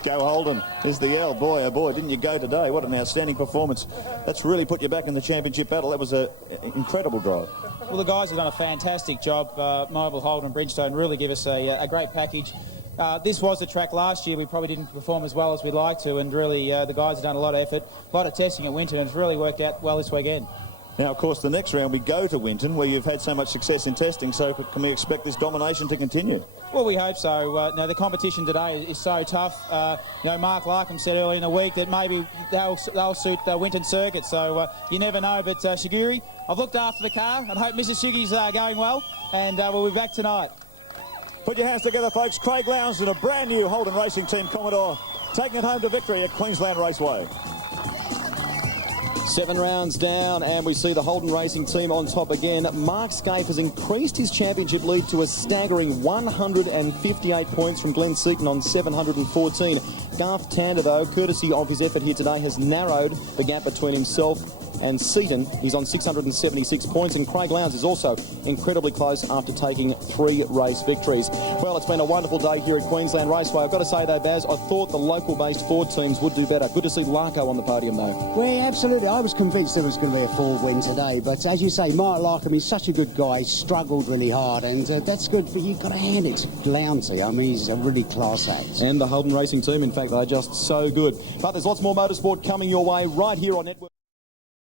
Go Holden is the L. Boy, oh boy, didn't you go today? What an outstanding performance. That's really put you back in the championship battle. That was an incredible drive. Well, the guys have done a fantastic job. Mobile, Holden and Bridgestone really give us a great package. This was the track last year. We probably didn't perform as well as we'd like to, and really the guys have done a lot of effort, a lot of testing at Winton, and it's really worked out well this weekend. Now, of course, the next round we go to Winton, where you've had so much success in testing, so can we expect this domination to continue? Well, we hope so. The competition today is so tough. Mark Larkham said earlier in the week that maybe they'll suit the Winton circuit, so you never know. But Shiguri, I've looked after the car and hope Mrs. Shiggy's going well, and we'll be back tonight. Put your hands together, folks. Craig Lowndes in a brand new Holden Racing Team Commodore, taking it home to victory at Queensland Raceway. 7 rounds down, and we see the Holden Racing Team on top again. Mark Scaife has increased his championship lead to a staggering 158 points from Glenn Seaton on 714. Garth Tander, though, courtesy of his effort here today, has narrowed the gap between himself and Seaton. He's on 676 points, and Craig Lowndes is also incredibly close after taking 3 race victories. Well, it's been a wonderful day here at Queensland Raceway. I've got to say, though, Baz, I thought the local-based Ford teams would do better. Good to see Larko on the podium, though. Well, absolutely. I was convinced there was going to be a Ford win today, but as you say, Mark Larkham is such a good guy. He struggled really hard, and that's good, but you've got to hand it to Lowndesy. I mean, he's a really class act. And the Holden Racing Team, in fact, they're just so good. But there's lots more motorsport coming your way right here on Network.